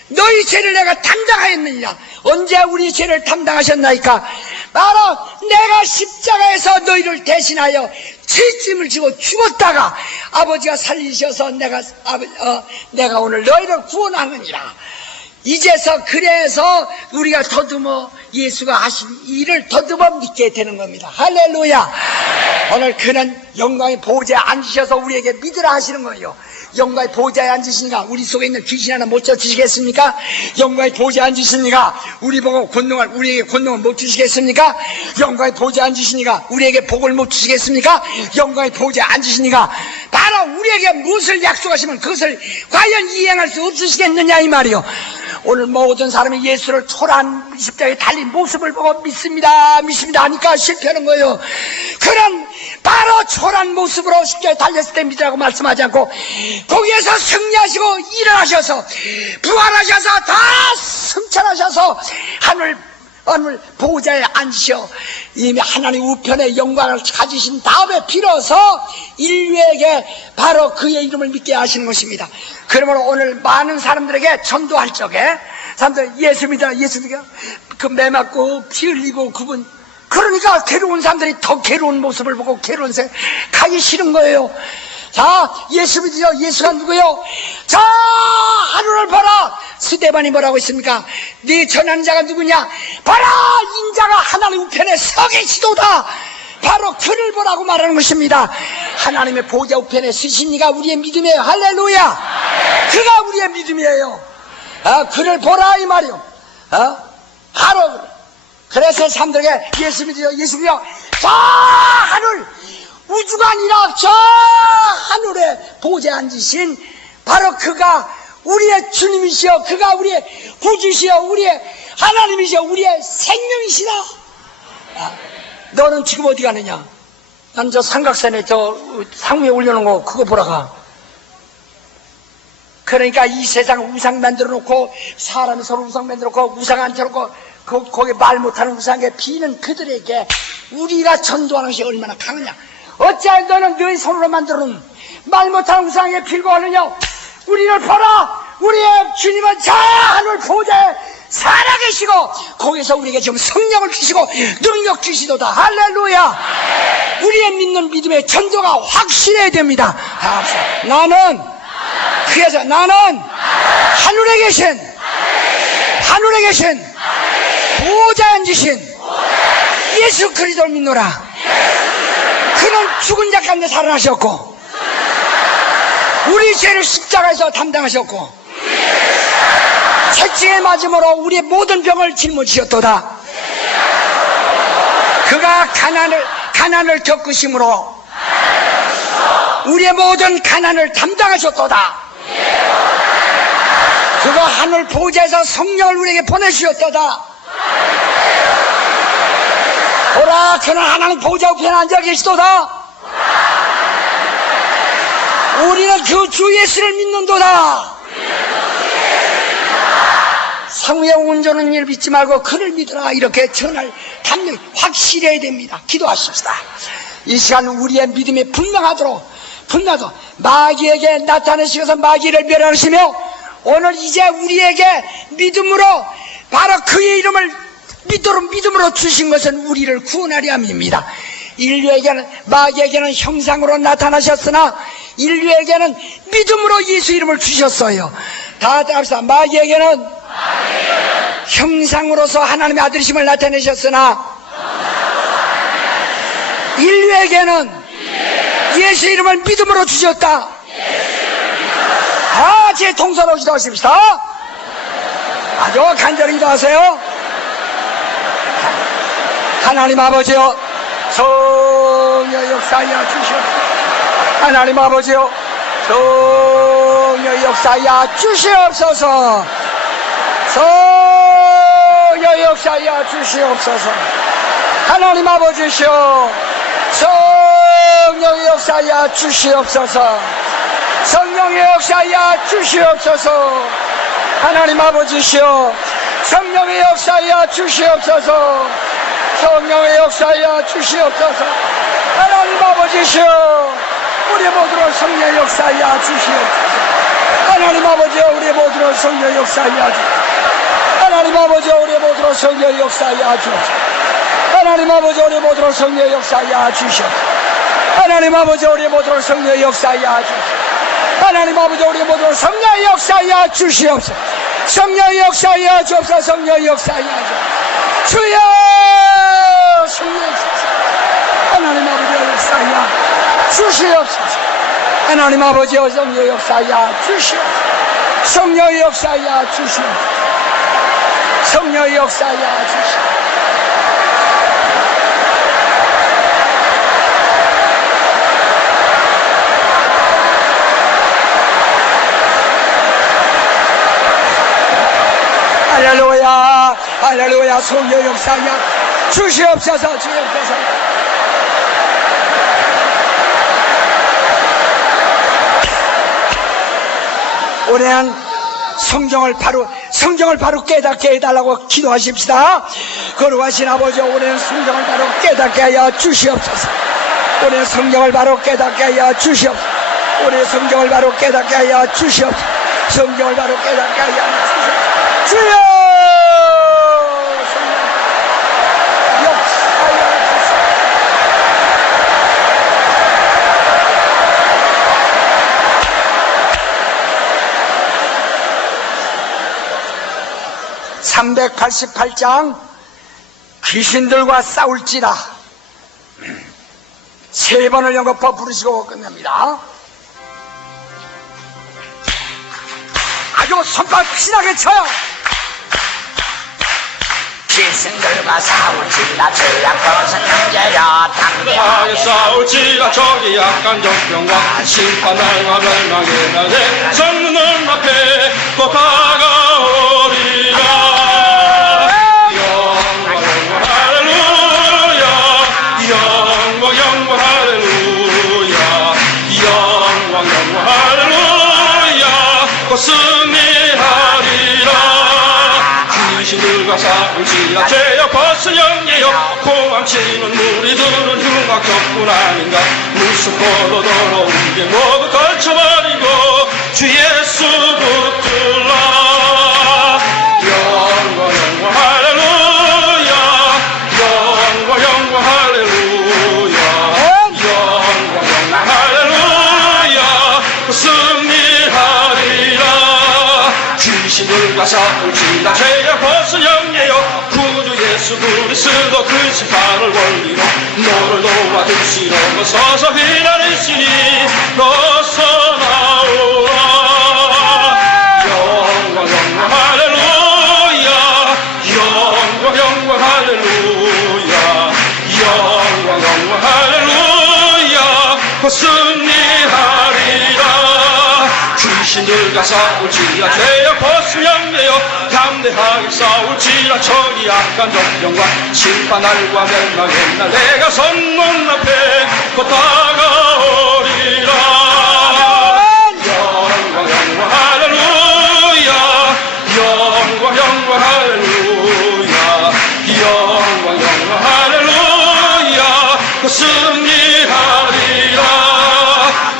너희 죄를 내가 담당하였느니라. 언제 우리 죄를 담당하셨나이까? 바로 내가 십자가에서 너희를 대신하여 죄짐을 지고 죽었다가 아버지가 살리셔서 내가 오늘 너희를 구원하느니라. 이제서 그래서 우리가 더듬어 예수가 하신 일을 더듬어 믿게 되는 겁니다. 할렐루야. 오늘 그는 영광의 보좌에 앉으셔서 우리에게 믿으라 하시는 거예요. 영광의 보좌에 앉으시니까 우리 속에 있는 귀신 하나 못 쫓으시겠습니까? 영광의 보좌에 앉으시니까 우리에게 권능을 못 주시겠습니까? 영광의 보좌에 앉으시니까 우리에게 복을 못 주시겠습니까? 영광의 보좌에 앉으시니까 바로 우리에게 무엇을 약속하시면 그것을 과연 이행할 수 없으시겠느냐 이 말이요. 오늘 모든 사람이 예수를 초라한 십자가에 달린 모습을 보고 믿습니다 하니까 실패하는 거예요. 그런 바로 초라한 모습으로 십자가에 달렸을 때 믿으라고 말씀하지 않고 거기에서 승리하시고 일어나셔서 부활하셔서 다 승천하셔서 하늘 보호자에 앉으셔 이미 하나님 우편의 영광을 가지신 다음에 비로소 인류에게 바로 그의 이름을 믿게 하시는 것입니다. 그러므로 오늘 많은 사람들에게 전도할 적에 사람들 예수 믿어 그 매 맞고 피 흘리고 그분 그러니까 괴로운 사람들이 더 괴로운 모습을 보고 괴로운 생각 가기 싫은 거예요. 자, 예수 믿으세요. 예수가 누구요? 자, 하늘을 봐라. 스데반이 뭐라고 했습니까? 네 전하는 자가 누구냐? 봐라, 인자가 하나님 우편에 서 계시도다. 바로 그를 보라고 말하는 것입니다. 하나님의 보좌 우편에 서신 이가 우리의 믿음이에요. 할렐루야. 그가 우리의 믿음이에요. 그를 보라 이 말이요. 바로 그래서 사람들에게 예수 믿으세요. 예수 믿어요. 저 하늘 우주가 아니라 저 하늘에 보좌에 앉으신 바로 그가 우리의 주님이시여, 그가 우리의 구주시여, 우리의 하나님이시여, 우리의 생명이시다. 너는 지금 어디 가느냐? 난 저 삼각산에 저 상 위에 올려놓은 거 그거 보러 가. 그러니까 이 세상 우상 만들어 놓고 사람이 서로 우상 만들어 놓고 우상 앉혀놓고 거기 말 못하는 우상에 비는 그들에게 우리가 전도하는 것이 얼마나 강하냐. 어찌하여 너는 너희 손으로 만들어놓은 말 못하는 우상에 빌고 하느냐. 우리를 보라. 우리의 주님은 저 하늘 보좌에 살아계시고 거기서 우리에게 지금 성령을 주시고 능력 주시도다. 할렐루야. 우리의 믿는 믿음의 전도가 확실해야 됩니다. 그래서 나는 하늘에 계신 보좌에 앉으신 예수 그리스도를 믿노라. 그는 죽은 자 가운데 살아나셨고 우리 죄를 십자가에서 담당하셨고 채찍에 맞음으로 우리의 모든 병을 짊어지셨도다. 그가 가난을 겪으심으로 우리의 모든 가난을 담당하셨도다. 그가 하늘 보좌에서 성령을 우리에게 보내주셨도다. 보라, 그는 하나님 보좌 우편에 앉아 계시도다. 우리는 그 주 예수를 믿는도다. 상위에 온전한 일을 믿지 말고 그를 믿으라. 이렇게 전할 담력 확실해야 됩니다. 기도하십시다. 이 시간 우리의 믿음이 분명하도록 마귀에게 나타내시면서 마귀를 멸하시며 오늘 이제 우리에게 믿음으로 바로 그의 이름을 믿음으로 주신 것은 우리를 구원하려 함입니다. 마귀에게는 형상으로 나타나셨으나 인류에게는 믿음으로 예수 이름을 주셨어요. 다 합시다. 마귀에게는 형상으로서 하나님의 아들이심을 나타내셨으나 인류에게는 예수 이름을 믿음으로 주셨다. 제 동서로 기도하십시다. 아주 간절히 기도하세요. 하나님 아버지여, 성령의 역사하여 주시옵소서. 하나님 아버지여, 성령의 역사하여 주시옵소서. 성령의 역사하여 주시옵소서. 하나님 아버지시여, 성령의 역사하여 주시옵소서. 성령의 역사하여 주시옵소서. 하나님 아버지시여, 성령의 역사하여 주시옵소서. 성령의 역사하여 주시옵소서. 하나님 아버지시여, 우리 모두로 성령의 역사하여 주시옵소서. 하나님 아버지여, 우리 모두로 성령의 역사하여 주시옵소서. 하나님 아버지여, 우리 모두로 성령의 역사하여 주시옵소서. 하나님 아버지여, 우리 모두로 성령의 역사하여 주시옵소서. 하나님 아버지여, 우리 모두로 성령의 역사하여 주시옵소서. 하나님 아버지여, 우리 모두로 성령의 역사하여 주시옵소서. 성령의 역사하여 주옵소서. 성령의 역사하여 주여 주시옵소서. 하나님 아버지의 역사하여 주시옵소서. 하나님 아버지의 성령의 역사하여 주시옵소서. 성령의 역사하여 주시옵소서. 성령의 역사하여 주시옵소서. 할렐루야 할렐루야. 성령 역사하여 주시옵소서. 주옵소서. 올해는 성경을 바로 깨닫게 해달라고 기도하십시다. 거룩하신 아버지, 올해는 성경을 바로 깨닫게 하여 주시옵소서. 올해 성경을 바로 깨닫게 하여 주시옵소서. 올해 성경을 바로 깨닫게 하여 주시옵소서. 성경을 바로 깨닫게 하여 주시옵소서. 주여 역사하여 388장 귀신들과 싸울지라 3번을 연거푸 부르시고 끝납니다. 아주 손발 피나게 쳐요. 귀신들과 싸울지라 죄악버선 형제여 담대하게 싸울지라 저기 약간 정병과 심판날과 멸망의 날에 성문 앞에 곧 다가오리라. 영광 영광 할렐루야. 영광 영광 할렐루야. 영광 영광 할렐루야. 곧 승리하리라. 귀신들과 싸울지라 죄악 벗은 영예여 공황치는 무리들은 흉악적뿐 아닌가. 무슨 포도로 우리 모두 걸쳐버리고 주 예수 붙들라. 영광 영광 할렐루야. 영광 영광 할렐루야. 영광 영광 할렐루야. 승리하리라. 귀신들과 싸울지라 죄악 벗은 영예여 구주 예수 그리스도 그 심판을 원리로 너를 도와주시려고 서서 기다리시니 어서 나오라. 영광 영광 할렐루야. 영광 영광 할렐루야. 영광 영광 할렐루야. 승리하리라. 귀신들과 싸울지라 죄악 벗은 영예여 담대하게 싸울지라 저기 약한 정병과 심판날과 멸망의 날 내가 성문 앞에 곧 다가오리라. 영광 영광 할렐루야. 영광 영광 할렐루야. 영광 영광 할렐루야. 승리하리라.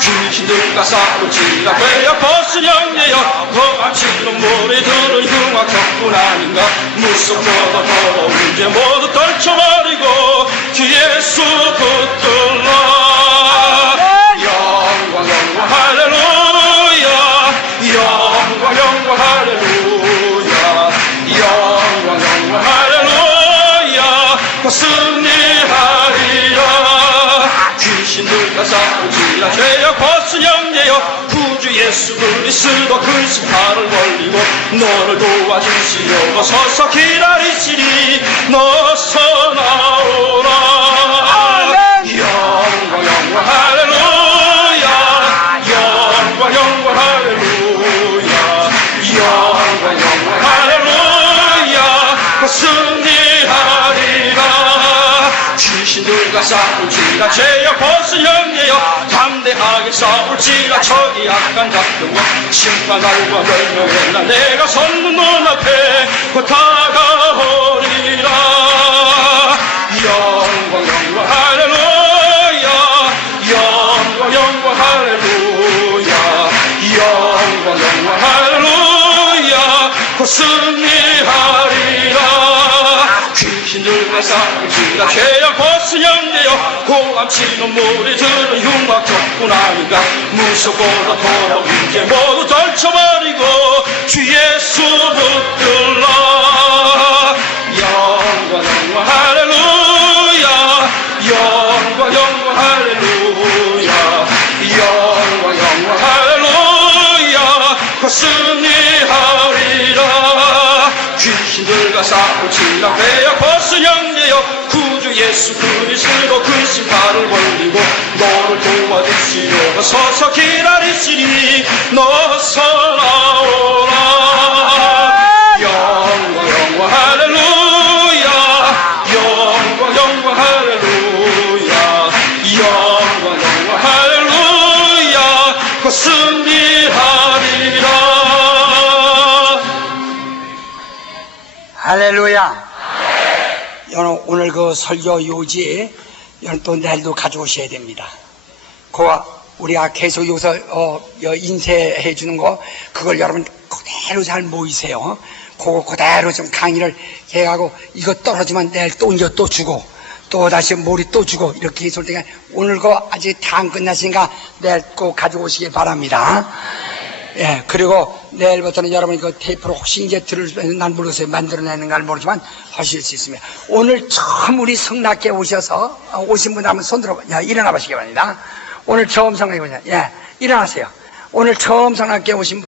귀신들과 싸울지라 죄악 벗은 영예여 거함치는 무리들은 흉악적뿐 아닌가. 무섭고도 더러운 죄 모두 떨쳐버리고 주 예수 붙들라. 영광 영광 할렐루야. 영광 영광 할렐루야. 영광 영광 할렐루야. 승리하리라. 귀신들과 싸울지라 죄악 벗은 영예여 구주 예수 그리스도 그 심판을 멀리고 너를 도와주시려고 서서 기다리시니 너서 나오라. 영광 영광 할렐루야. 영광 영광 할렐루야. 영광 영광 할렐루야. 승리하리라. 귀신들과 싸울지라 죄악 벗은 영예여 담대하게 싸울지라 저기 약한 잡병과 심판날과 멸망의 날 내가 선문 눈앞에 곧 다가오리라. 영광 영광 할렐루야. 영광 영광 할렐루야. 영광 영광 할렐루야. 곧 승리하리라. 귀신들과 싸울지라 죄악 벗은 형제여 고함치는 무리들은 흉막 적군하니까 무속보다 도로 이제 모두 떨쳐버리고 주 예수 붙들라 영광 영광 할렐루야 영광 영광 할렐루야 영광 영광 할렐루야 곧 승리하리라 귀신들과 싸울지라 죄악 벗은 형제여 구주 예수 그리스도 그 신발을 벌리고 너를 도와주시려 서서 기다리시니 너서 나오라 영광 영광 할렐루야 영광 영광 할렐루야 영광 영광 할렐루야 곧 승리하리라. 할렐루야. 여러분 오늘 그 설교 요지 여러분 또 내일도 가져오셔야 됩니다. 그와 우리가 계속 여기서 인쇄해 주는 거 그걸 여러분 그대로 잘 모이세요. 그거 그대로 좀 강의를 해가고 이거 떨어지면 내일 또 이제 또 주고 또 다시 머리 또 주고 이렇게 해서 때가 오늘 거 아직 다 안 끝났으니까 내일 꼭 가지고 오시길 바랍니다. 예, 그리고 내일부터는 여러분이 그 테이프로 혹시 이제 난 모르겠어요. 만들어내는가를 모르지만 하실 수 있습니다. 오늘 처음 우리 성낙교에 오셔서 오신 분 한번 손 들어봐. 야, 일어나 보시기 바랍니다. 오늘 처음 성낙교에 오셨. 예, 일어나세요. 오늘 처음 성낙교에 오신 분.